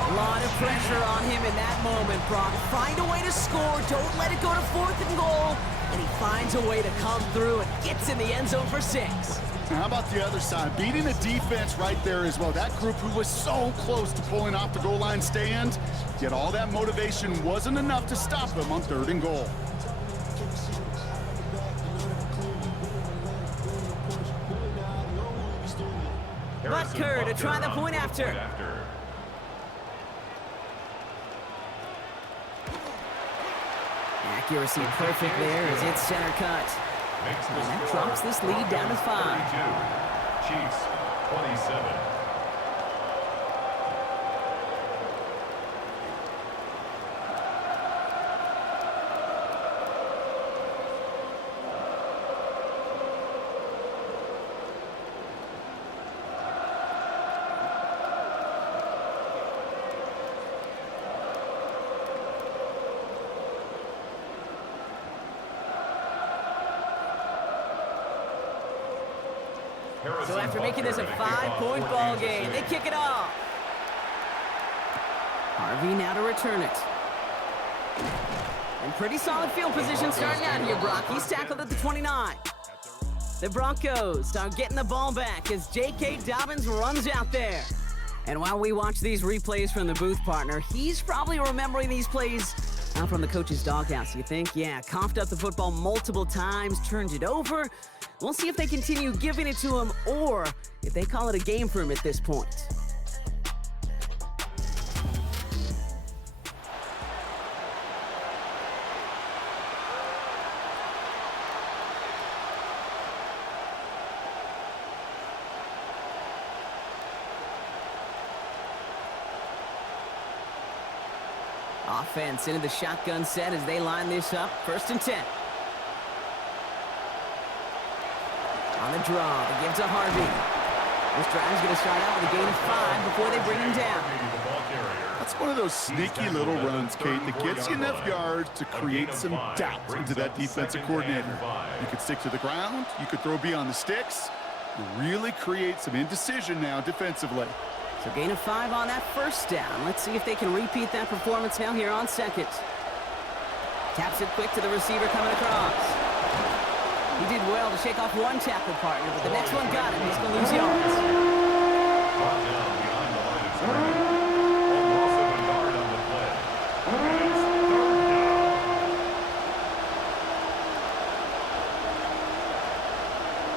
A lot of pressure on him in that moment, Brock. Find a way to score. Don't let it go to 4th and goal. And he finds a way to come through and gets in the end zone for 6. Now how about the other side? Beating the defense right there as well. That group who was so close to pulling off the goal line stand, yet all that motivation wasn't enough to stop them on 3rd and goal. Butker to try the point after. Accuracy perfect there as it's center cut. And that drops this lead down to 5. Chiefs 27. So after making this a 5-point ball game, they kick it off. Harvey now to return it. And pretty solid field position starting out here, Brock. He's tackled at the 29. The Broncos start getting the ball back as J.K. Dobbins runs out there. And while we watch these replays from the booth partner, he's probably remembering these plays out from the coach's doghouse, you think? Yeah, coughed up the football multiple times, turned it over. We'll see if they continue giving it to him or if they call it a game for him at this point. Offense into the shotgun set as they line this up. 1st and 10. On the draw, they give to Harvey. This drive's going to start out with a gain of 5 before they bring him down. That's one of those sneaky little runs, Kate, that gets you enough yards to create some doubt into that defensive coordinator. You could stick to the ground. You could throw beyond the sticks. You really create some indecision now defensively. So gain of 5 on that 1st down. Let's see if they can repeat that performance now here on 2nd. Taps it quick to the receiver coming across. He did well to shake off one tackle partner, but the next one got him. He's going to lose yards. Brought down behind the line of scrimmage. A loss of a yard on the play. And it's 3rd down.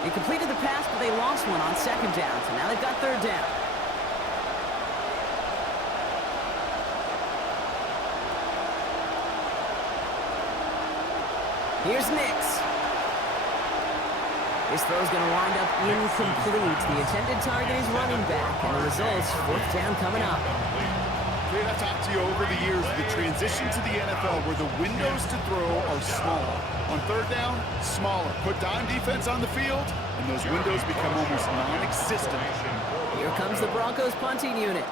They completed the pass, but they lost one on 2nd down. So now they've got 3rd down. Here's Nix. This throw's going to wind up incomplete. The intended target is running back, and the result's 4th down coming up. Kate, I've talked to you over the years of the transition to the NFL where the windows to throw are smaller. On 3rd down, smaller. Put dime defense on the field, and those windows become almost non-existent. Here comes the Broncos punting unit.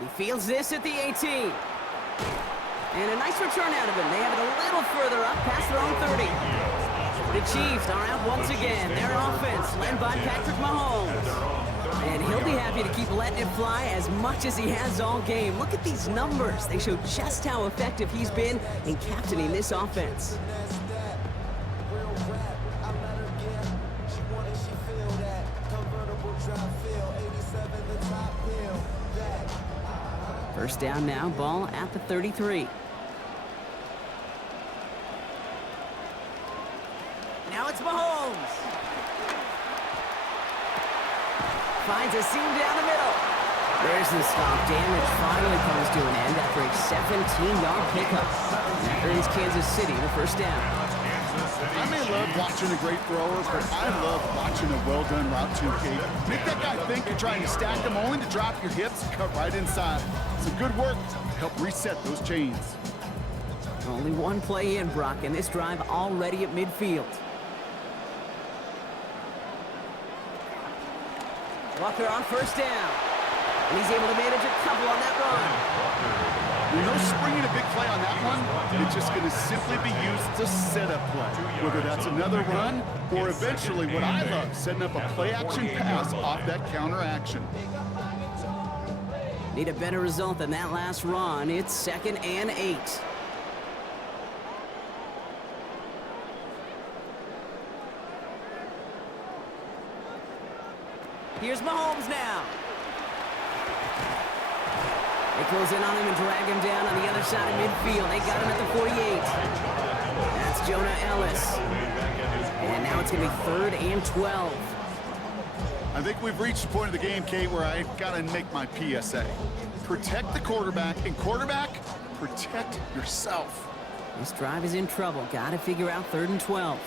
He fields this at the 18. And a nice return out of him. They have it a little further up past their own 30. The Chiefs are out once again. Their offense led by Patrick Mahomes. And he'll be happy to keep letting it fly as much as he has all game. Look at these numbers. They show just how effective he's been in captaining this offense. First down now, ball at the 33. Now it's Mahomes. a seam down the middle. There's the stop. Damage finally comes to an end after a 17-yard pickup. That earns Kansas City the first down. I may love watching a great thrower, but I love watching a well-done route to Kate. Make that guy think you're trying to stack him only to drop your hips and cut right inside. Some good work to help reset those chains. Only one play in, Brock, and this drive already at midfield. Walker on first down. And he's able to manage a couple on that run. No springing a big play on that one. It's just going to simply be used to set up play. Whether that's another run or eventually what I love, setting up a play-action pass off that counter action. Need a better result than that last run. It's 2nd and 8. Here's Mahomes now. They close in on him and drag him down on the other side of midfield. They got him at the 48. That's Jonah Ellis. And now it's going to be 3rd and 12. I think we've reached the point of the game, Kate, where I got to make my PSA. Protect the quarterback, and quarterback, protect yourself. This drive is in trouble. Got to figure out 3rd and 12.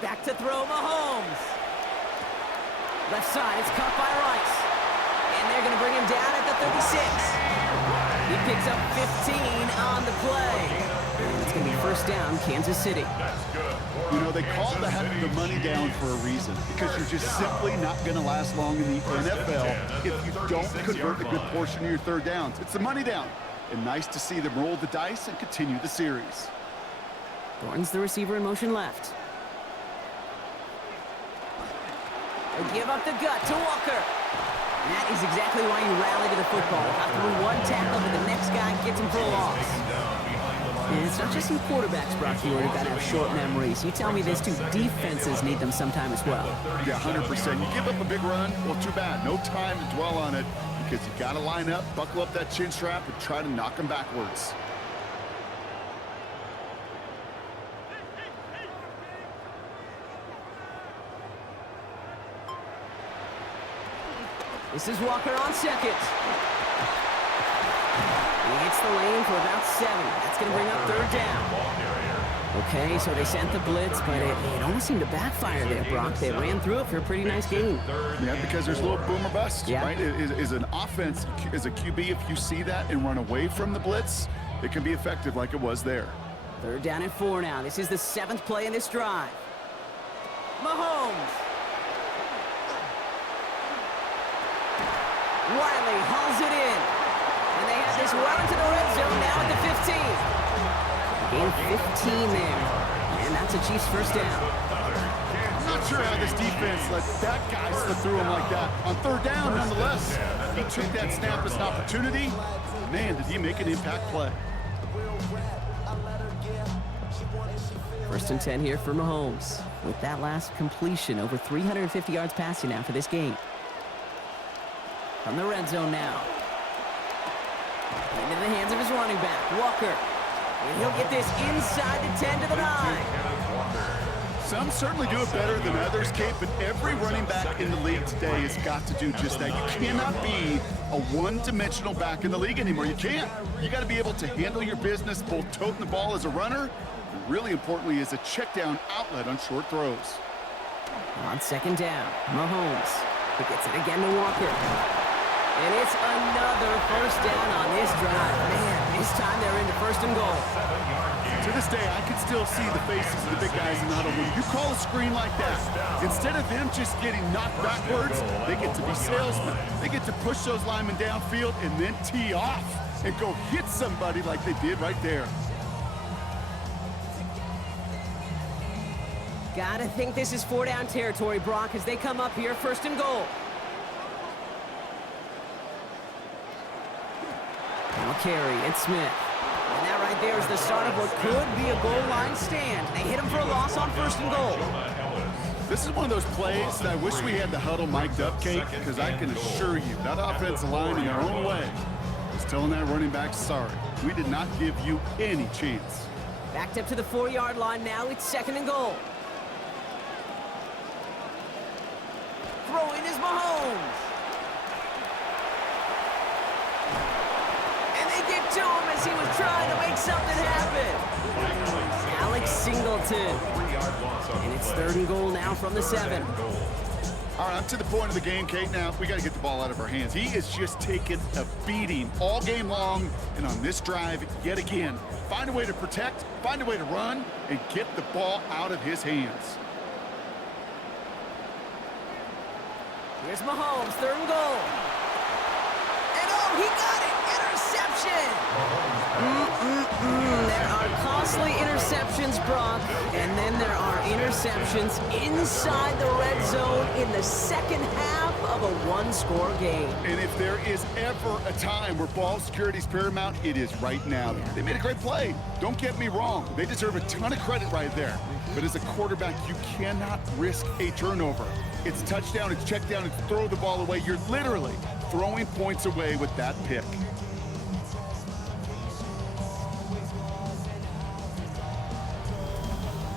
Back to throw, Mahomes. Left side, it's caught by Rice. And they're going to bring him down at the 36. He picks up 15 on the play. And it's going to be first down, Kansas City. You know, they call the money down for a reason, because you're just simply not going to last long in the NFL if you don't convert a good portion of your 3rd downs. It's the money down. And nice to see them roll the dice and continue the series. Thornton's the receiver in motion left. They give up the gut to Walker. That is exactly why you rally to the football. Got through one tackle, but the next guy gets him for a loss. And it's not just some quarterbacks, Brock, who got to have short memories. You tell me this too. Defenses need them sometime as well. Yeah, 100%. You give up a big run, well, too bad. No time to dwell on it, because you got to line up, buckle up that chin strap, and try to knock them backwards. This is Walker on 2nd. He hits the lane for about 7. That's going to bring up 3rd down. Okay, so they sent the blitz, but it almost seemed to backfire there, Brock. They ran through it for a pretty nice gain. Yeah, because there's a little boom or bust, right? Is an offense, as a QB, if you see that and run away from the blitz, it can be effective like it was there. 3rd down and 4 now. This is the 7th play in this drive. Mahomes. Wiley hauls it in. And they have this well into the red zone now at the 15. Gain 15 there. And that's a Chiefs first down. I'm not sure how this defense let that guy slip through him like that. On 3rd down, nonetheless, he took that snap as an opportunity. Man, did he make an impact play. 1st and 10 here for Mahomes. With that last completion, over 350 yards passing now for this game. From the red zone now. Into the hands of his running back, Walker. And he'll get this inside the 10 to the 9. Some certainly do it better than others, Kate, but every running back in the league today has got to do just that. You cannot be a one-dimensional back in the league anymore. You can't. You got to be able to handle your business, both toting the ball as a runner, and really importantly as a check-down outlet on short throws. On 2nd down, Mahomes. He gets it again to Walker. And it's another first down on this drive. Man, this time they're into 1st and goal. To this day, I can still see the faces of the big guys in the huddle. When you call a screen like that, instead of them just getting knocked backwards, they get to be salesmen. They get to push those linemen downfield and then tee off and go hit somebody like they did right there. Gotta think this is 4-down territory, Brock, as they come up here, 1st and goal. Now Carey and Smith. And that right there is the start of what could be a goal line stand. They hit him for a loss on 1st and goal. This is one of those plays that I wish we had the huddle mic'd up, Kate, because I can assure you that offensive line in their own way is telling that running back, sorry, we did not give you any chance. Backed up to the 4-yard line now. It's 2nd and goal. throwing is Mahomes. And they get to him as he was trying to make something happen. Alex Singleton. And it's 3rd and goal now from the 7. All right, up to the point of the game, Kate. Now, we got to get the ball out of our hands. He is just taking a beating all game long, and on this drive, yet again, find a way to protect, find a way to run, and get the ball out of his hands. Here's Mahomes, 3rd and goal. And oh, he got it! Interception! There are costly interceptions, Brock, and then there are interceptions inside the red zone in the second half of a one-score game. And if there is ever a time where ball security is paramount, it is right now. They made a great play. Don't get me wrong. They deserve a ton of credit right there. But as a quarterback, you cannot risk a turnover. It's touchdown, it's check down, it's throw the ball away. You're literally throwing points away with that pick.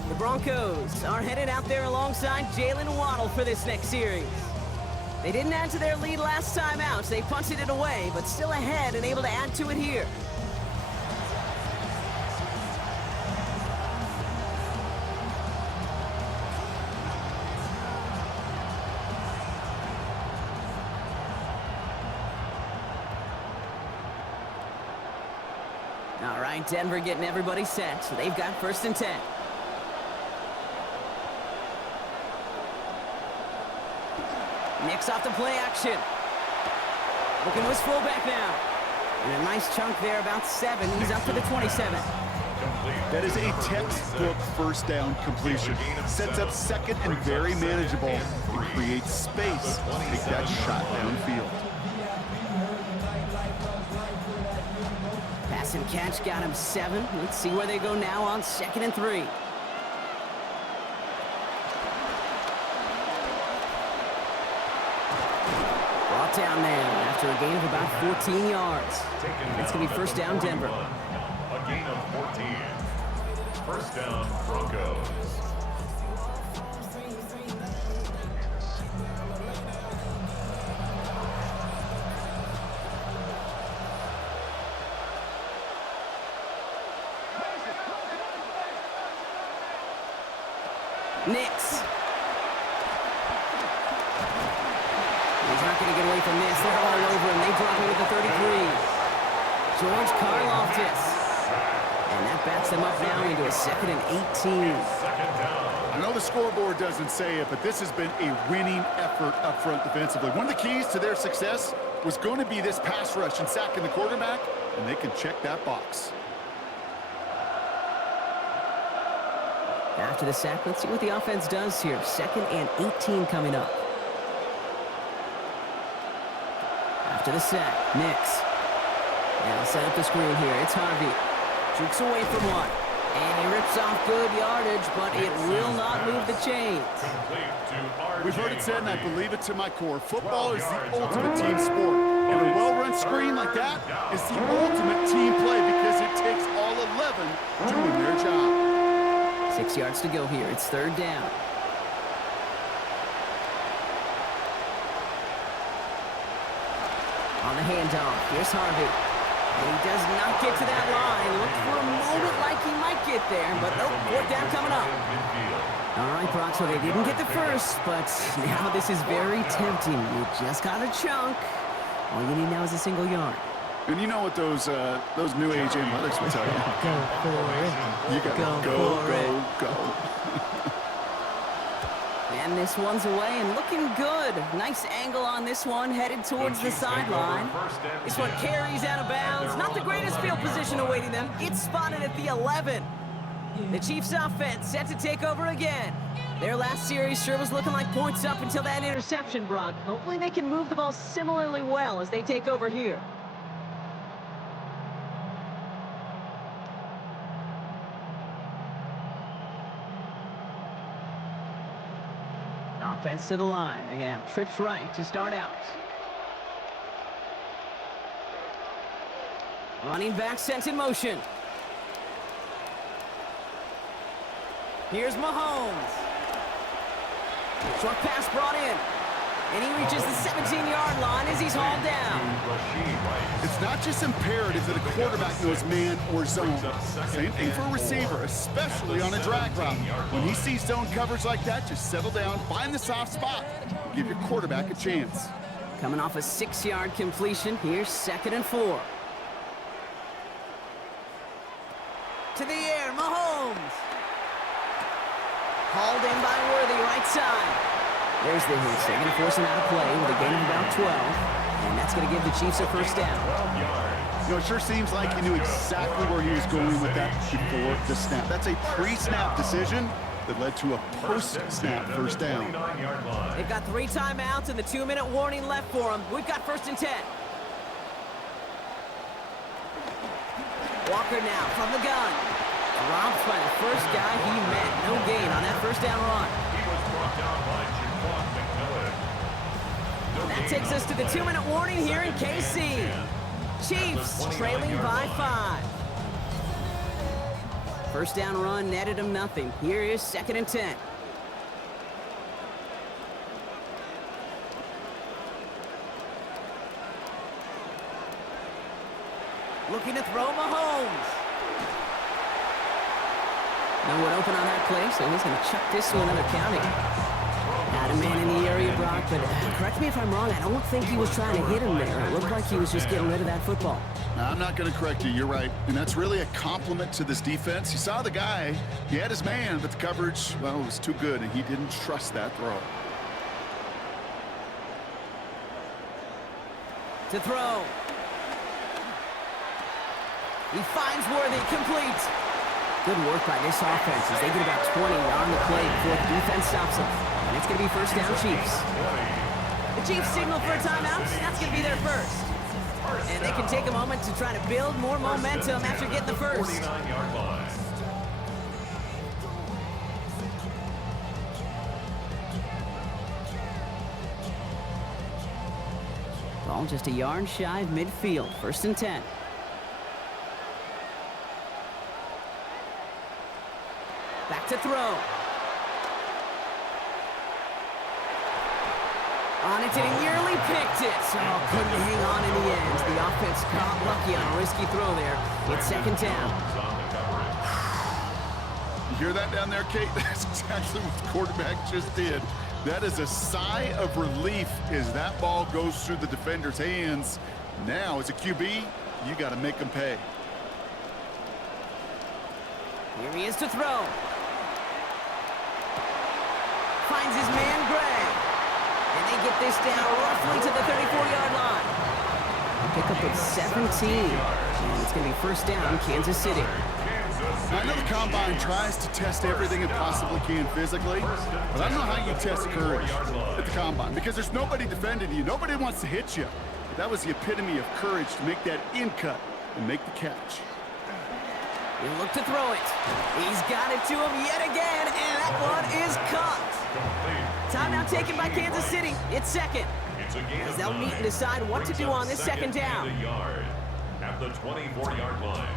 The Broncos are headed out there alongside Jalen Waddle for this next series. They didn't add to their lead last time out. They punted it away, but still ahead and able to add to it here. All right, Denver getting everybody set, so they've got 1st and 10. Nick's off the play action. Looking to his fullback now. And a nice chunk there, about 7. He's up to the 27. That is a textbook first down completion. Sets up 2nd and very manageable. It creates space to take that shot downfield. Pass and catch got him 7. Let's see where they go now on 2nd and 3. Down there after a gain of about 14 yards. It's going to be 1st down Denver. A gain of 14. 1st down Broncos. Nix. He's not going to get away from this. They're all over him. They drop him with the 33. George Karlaftis. And that backs them up now into a 2nd and 18. I know the scoreboard doesn't say it, but this has been a winning effort up front defensively. One of the keys to their success was going to be this pass rush and sacking the quarterback, and they can check that box. After the sack, let's see what the offense does here. 2nd and 18 coming up. After the sack, Nix. Now set up the screen here. It's Harvey. Jukes away from one. And he rips off good yardage, but it will not move the chains. We've heard it said, and I believe it to my core, football is the ultimate team sport. And a well-run screen like that is the ultimate team play because it takes all 11 doing their job. 6 yards to go here. It's 3rd down. On the handoff, here's Harvey. And he does not get to that line. Looked for a moment like he might get there, but nope, 4th down coming up. All right, Brock, so they didn't get the first, but now this is very tempting. You just got a chunk. All you need now is a single yard. And you know what those new age analytics will tell you. Go for it. You got to go. And this one's away and looking good. Nice angle on this one, headed towards the sideline. This one carries out of bounds. Not the greatest field position awaiting them. It's spotted at the 11. The Chiefs offense set to take over again. Their last series sure was looking like points up until that interception, Brock. Hopefully they can move the ball similarly well as they take over here. Offense to the line. Again, trips right to start out. Running back sent in motion. Here's Mahomes. Short pass brought in. And he reaches the 17-yard line as he's hauled down. It's not just imperative that a quarterback knows man or zone. Same thing for a receiver, especially on a drag route. When he sees zone coverage like that, just settle down, find the soft spot, give your quarterback a chance. Coming off a 6-yard completion, here's 2nd and 4. To the air, Mahomes. Hauled in by Worthy, right side. There's the hit. They're going to force him out of play with a gain of about 12. And that's going to give the Chiefs a first down. You know, it sure seems like he knew exactly where he was going with that before the snap. That's a pre-snap decision that led to a post-snap first down. They've got 3 timeouts and the 2-minute warning left for them. We've got 1st and 10. Walker now from the gun. Dropped by the first guy he met. No gain on that first down run. That takes us to the 2-minute warning here in KC. Chiefs trailing by 5. First down run netted him nothing. Here is 2nd and 10. Looking to throw Mahomes. No one open on that play, so he's going to chuck this to another county. Had a man in the area, Brock, but correct me if I'm wrong, I don't think he was trying to hit him there. It looked like he was just getting rid of that football. Now, I'm not going to correct you. You're right. And that's really a compliment to this defense. You saw the guy. He had his man, but the coverage, well, it was too good, and he didn't trust that throw. To throw. He finds Worthy, complete. Good work by this offense as they get about 20 on the play before the defense stops them. And it's going to be first down Chiefs. The Chiefs signal for a timeout. That's going to be their first. And they can take a moment to try to build more momentum after getting the first. Ball just a yard shy of midfield. 1st and 10. Back to throw. On it, and he nearly picked it. Oh, couldn't hang on in the end. The offense got lucky on a risky throw there. It's 2nd down. You hear that down there, Kate? That's exactly what the quarterback just did. That is a sigh of relief as that ball goes through the defender's hands. Now, as a QB, you got to make them pay. Here he is to throw. Finds his man, Gray. And they get this down roughly to the 34-yard line. Pick up at 17. And it's going to be first down, Kansas City. I know the Combine tries to test everything it possibly can physically, but I don't know how you test courage at the Combine because there's nobody defending you. Nobody wants to hit you. But that was the epitome of courage to make that in cut and make the catch. He'll look to throw it. He's got it to him yet again, and that one is caught. Timeout taken by Kansas City. It's 2nd. As they'll meet and decide what to do on this 2nd down. At the 24-yard line.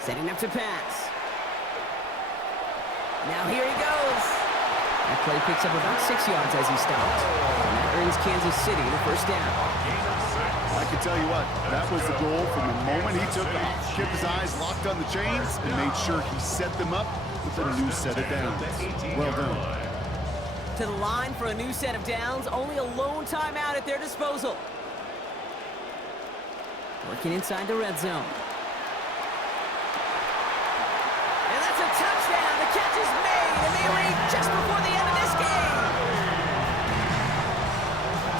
Setting up to pass. Now here he goes. That play picks up about 6 yards as he stops. And that earns Kansas City the first down. I can tell you what, that was the goal from the moment he took off. Kept his eyes locked on the chains and made sure he set them up with a new set of downs. Well done. To the line for a new set of downs. Only a lone timeout at their disposal. Working inside the red zone. Touchdown, the catch is made, and they lead just before the end of this game.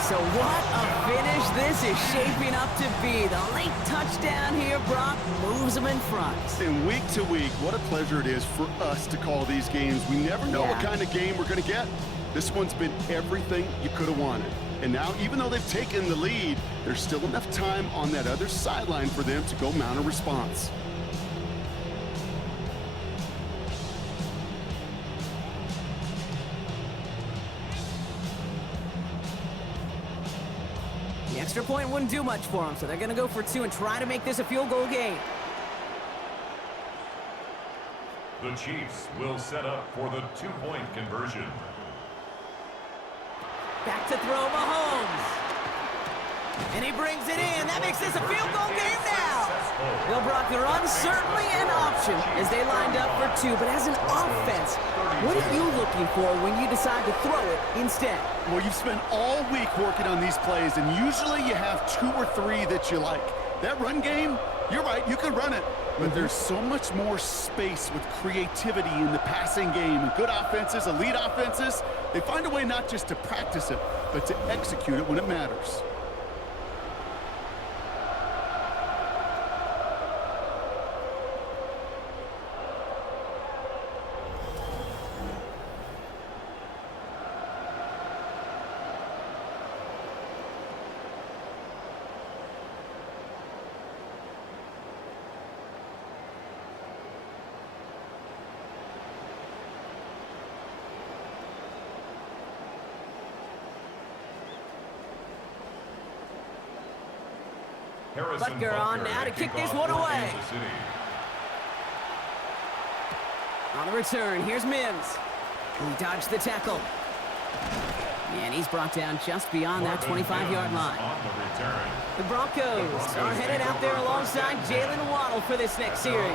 So what a finish this is shaping up to be. The late touchdown here, Brock, moves them in front. And week to week, what a pleasure it is for us to call these games. We never know what kind of game we're going to get. This one's been everything you could have wanted. And now, even though they've taken the lead, there's still enough time on that other sideline for them to go mount a response. extra point wouldn't do much for them, so they're going to go for 2 and try to make this a field goal game. The Chiefs will set up for the 2-point conversion. Back to throw, Mahomes. And he brings it in. That makes this a field goal game now. They'll block the run, certainly an option, as they lined up for 2. But as an offense, what are you looking for when you decide to throw it instead? Well, you've spent all week working on these plays, and usually you have 2 or 3 that you like. That run game, you're right, you can run it. But there's so much more space with creativity in the passing game. And good offenses, elite offenses, they find a way not just to practice it, but to execute it when it matters. Butker on now to kick this one away. On the return, here's Mims. He dodged the tackle. And he's brought down just beyond that 25-yard line. The Broncos are headed out there alongside Jalen Waddle for this next series.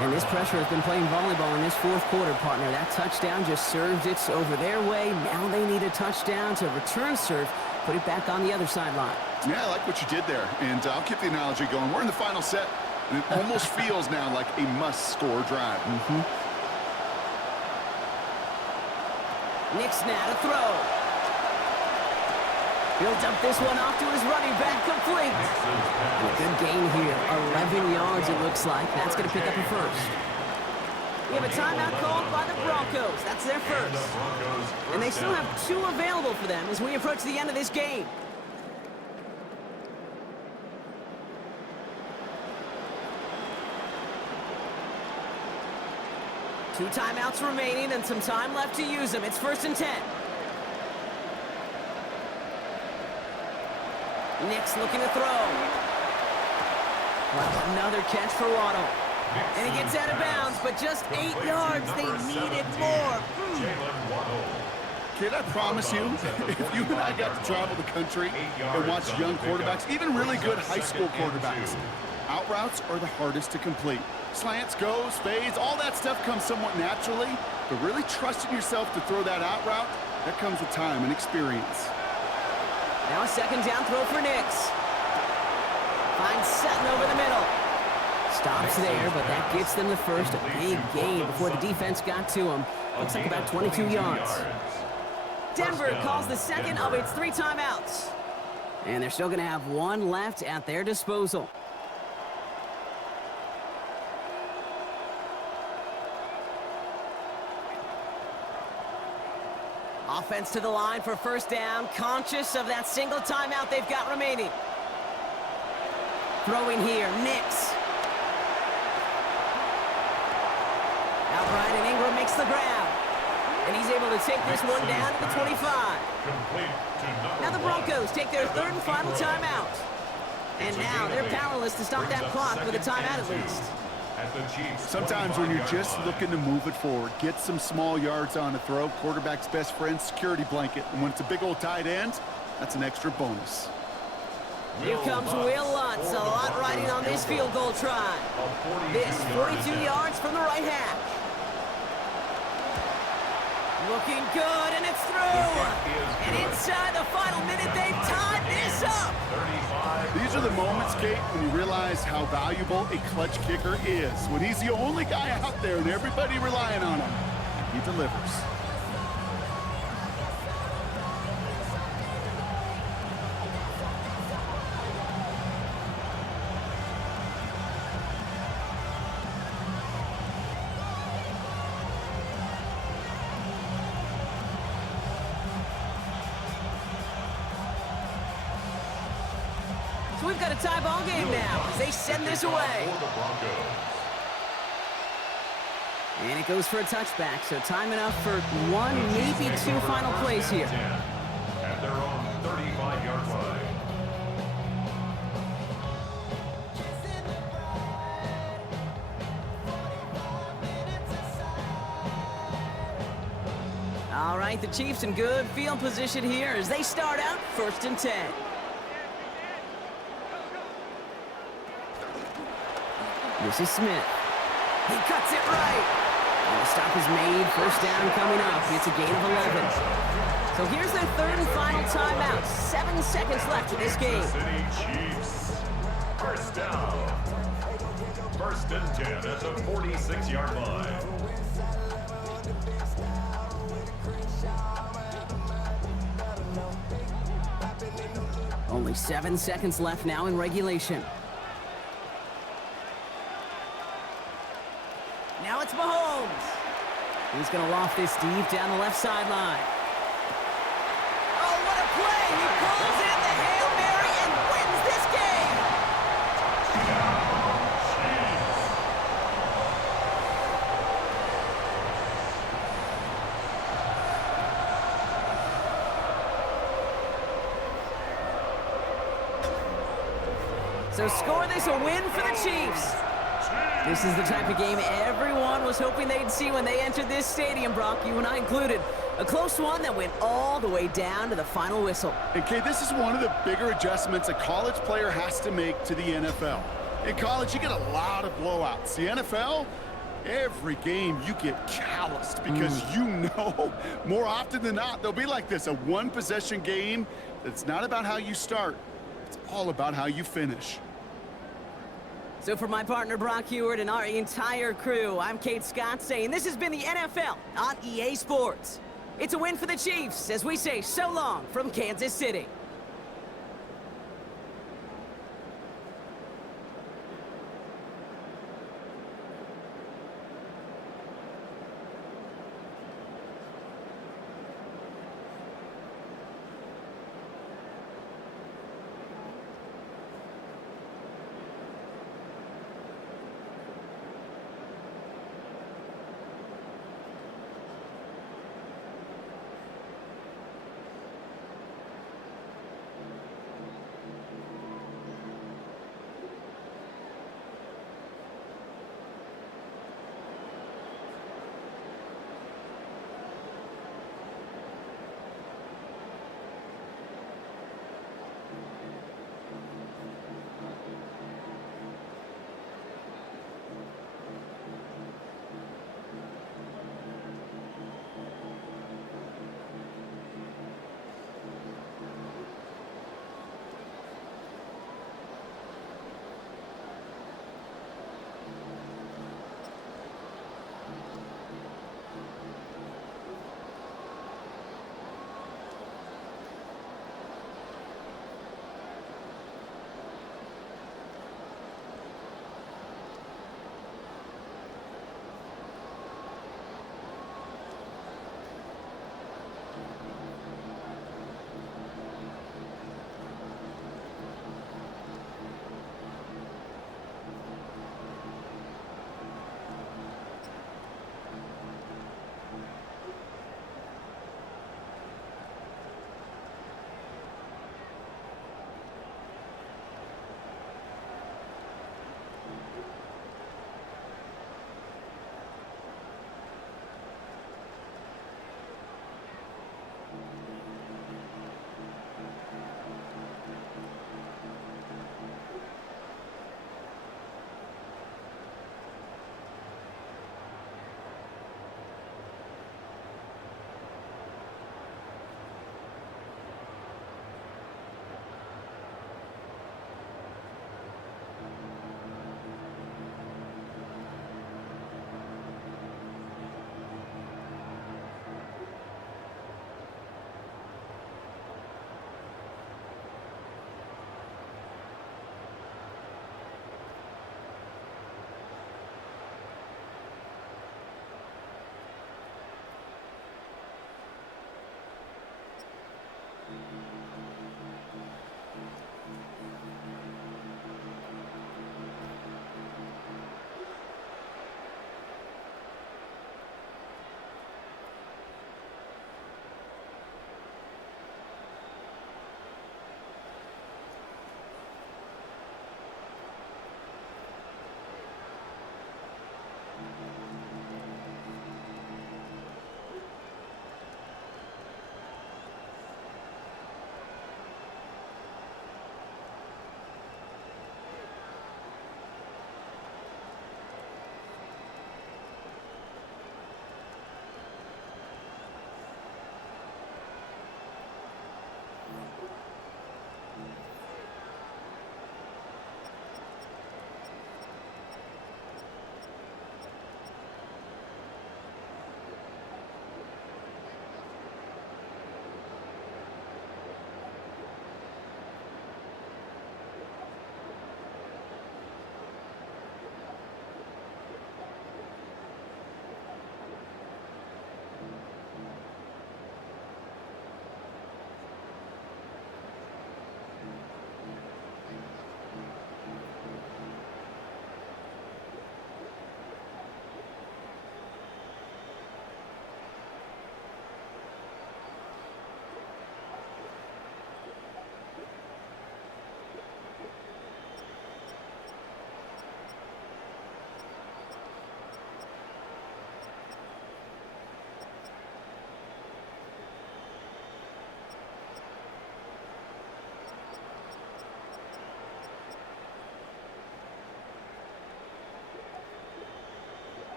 And this pressure has been playing volleyball in this fourth quarter, partner. That touchdown just served it over their way. Now they need a touchdown to return serve, put it back on the other sideline. Yeah, I like what you did there, and I'll keep the analogy going. We're in the final set, and it almost feels now like a must-score drive. Knicks now to throw. He'll dump this one off to his running back, complete. And a good gain here, 11 yards it looks like. That's going to pick up a first. We have a timeout called by the Broncos. That's their first. And they still have 2 available for them as we approach the end of this game. Two timeouts remaining and some time left to use them. It's 1st and 10. Knicks looking to throw. Well, another catch for Waddle. And he gets out of bounds, but just 8 yards. They needed more. Kid, I promise you, if you and I got to travel the country and watch young quarterbacks, even really good high school quarterbacks, out routes are the hardest to complete. Slants, goes, fades, all that stuff comes somewhat naturally, but really trusting yourself to throw that out route, that comes with time and experience. Now a 2nd down throw for Knicks. Finds Sutton over the middle. Stops there, but that gets them the first. A big gain before the defense got to him. Looks like about 22 yards. Denver calls the second of its 3 timeouts. And they're still going to have 1 left at their disposal. Offense to the line for 1st down, conscious of that single timeout they've got remaining. Throwing here, Knicks. Outright, and Ingram makes the grab. And he's able to take this one down to the 25. Now the Broncos take their 3rd and final timeout. And now they're powerless to stop that clock with a timeout at least. Sometimes when you're just looking to move it forward, get some small yards on a throw, quarterback's best friend, security blanket. And when it's a big old tight end, that's an extra bonus. Here comes Will Lutz, a lot riding on this field goal try. This 42 yards from the right half. Looking good, and it's through. And inside the final minute, they've tied this up. These are the moments, Kate, when you realize how valuable a clutch kicker is. When he's the only guy out there and everybody relying on him, he delivers. So we've got a tie ball game now as they send this away. And it goes for a touchback, so time enough for 1, maybe 2 final plays here. At their own 35-yard line. right, the Chiefs in good field position here as they start out 1st and 10. This is Smith. He cuts it right. And the stop is made. 1st down coming up. It's a gain of 11. So here's their 3rd and final timeout. 7 seconds left in this game. City Chiefs. 1st down. 1st and 10 at the 46-yard line. Only 7 seconds left now in regulation. Now it's Mahomes. He's going to loft this deep down the left sideline. Oh, what a play! He pulls in the Hail Mary and wins this game! So score this a win for the Chiefs. This is the type of game everyone was hoping they'd see when they entered this stadium, Brock, you and I included. A close one that went all the way down to the final whistle. And Kay, this is one of the bigger adjustments a college player has to make to the NFL. In college, you get a lot of blowouts. The NFL, every game you get calloused because you know more often than not they'll be like this, a one-possession game that's not about how you start. It's all about how you finish. So for my partner Brock Heward and our entire crew, I'm Kate Scott saying this has been the NFL on EA Sports. It's a win for the Chiefs as we say so long from Kansas City.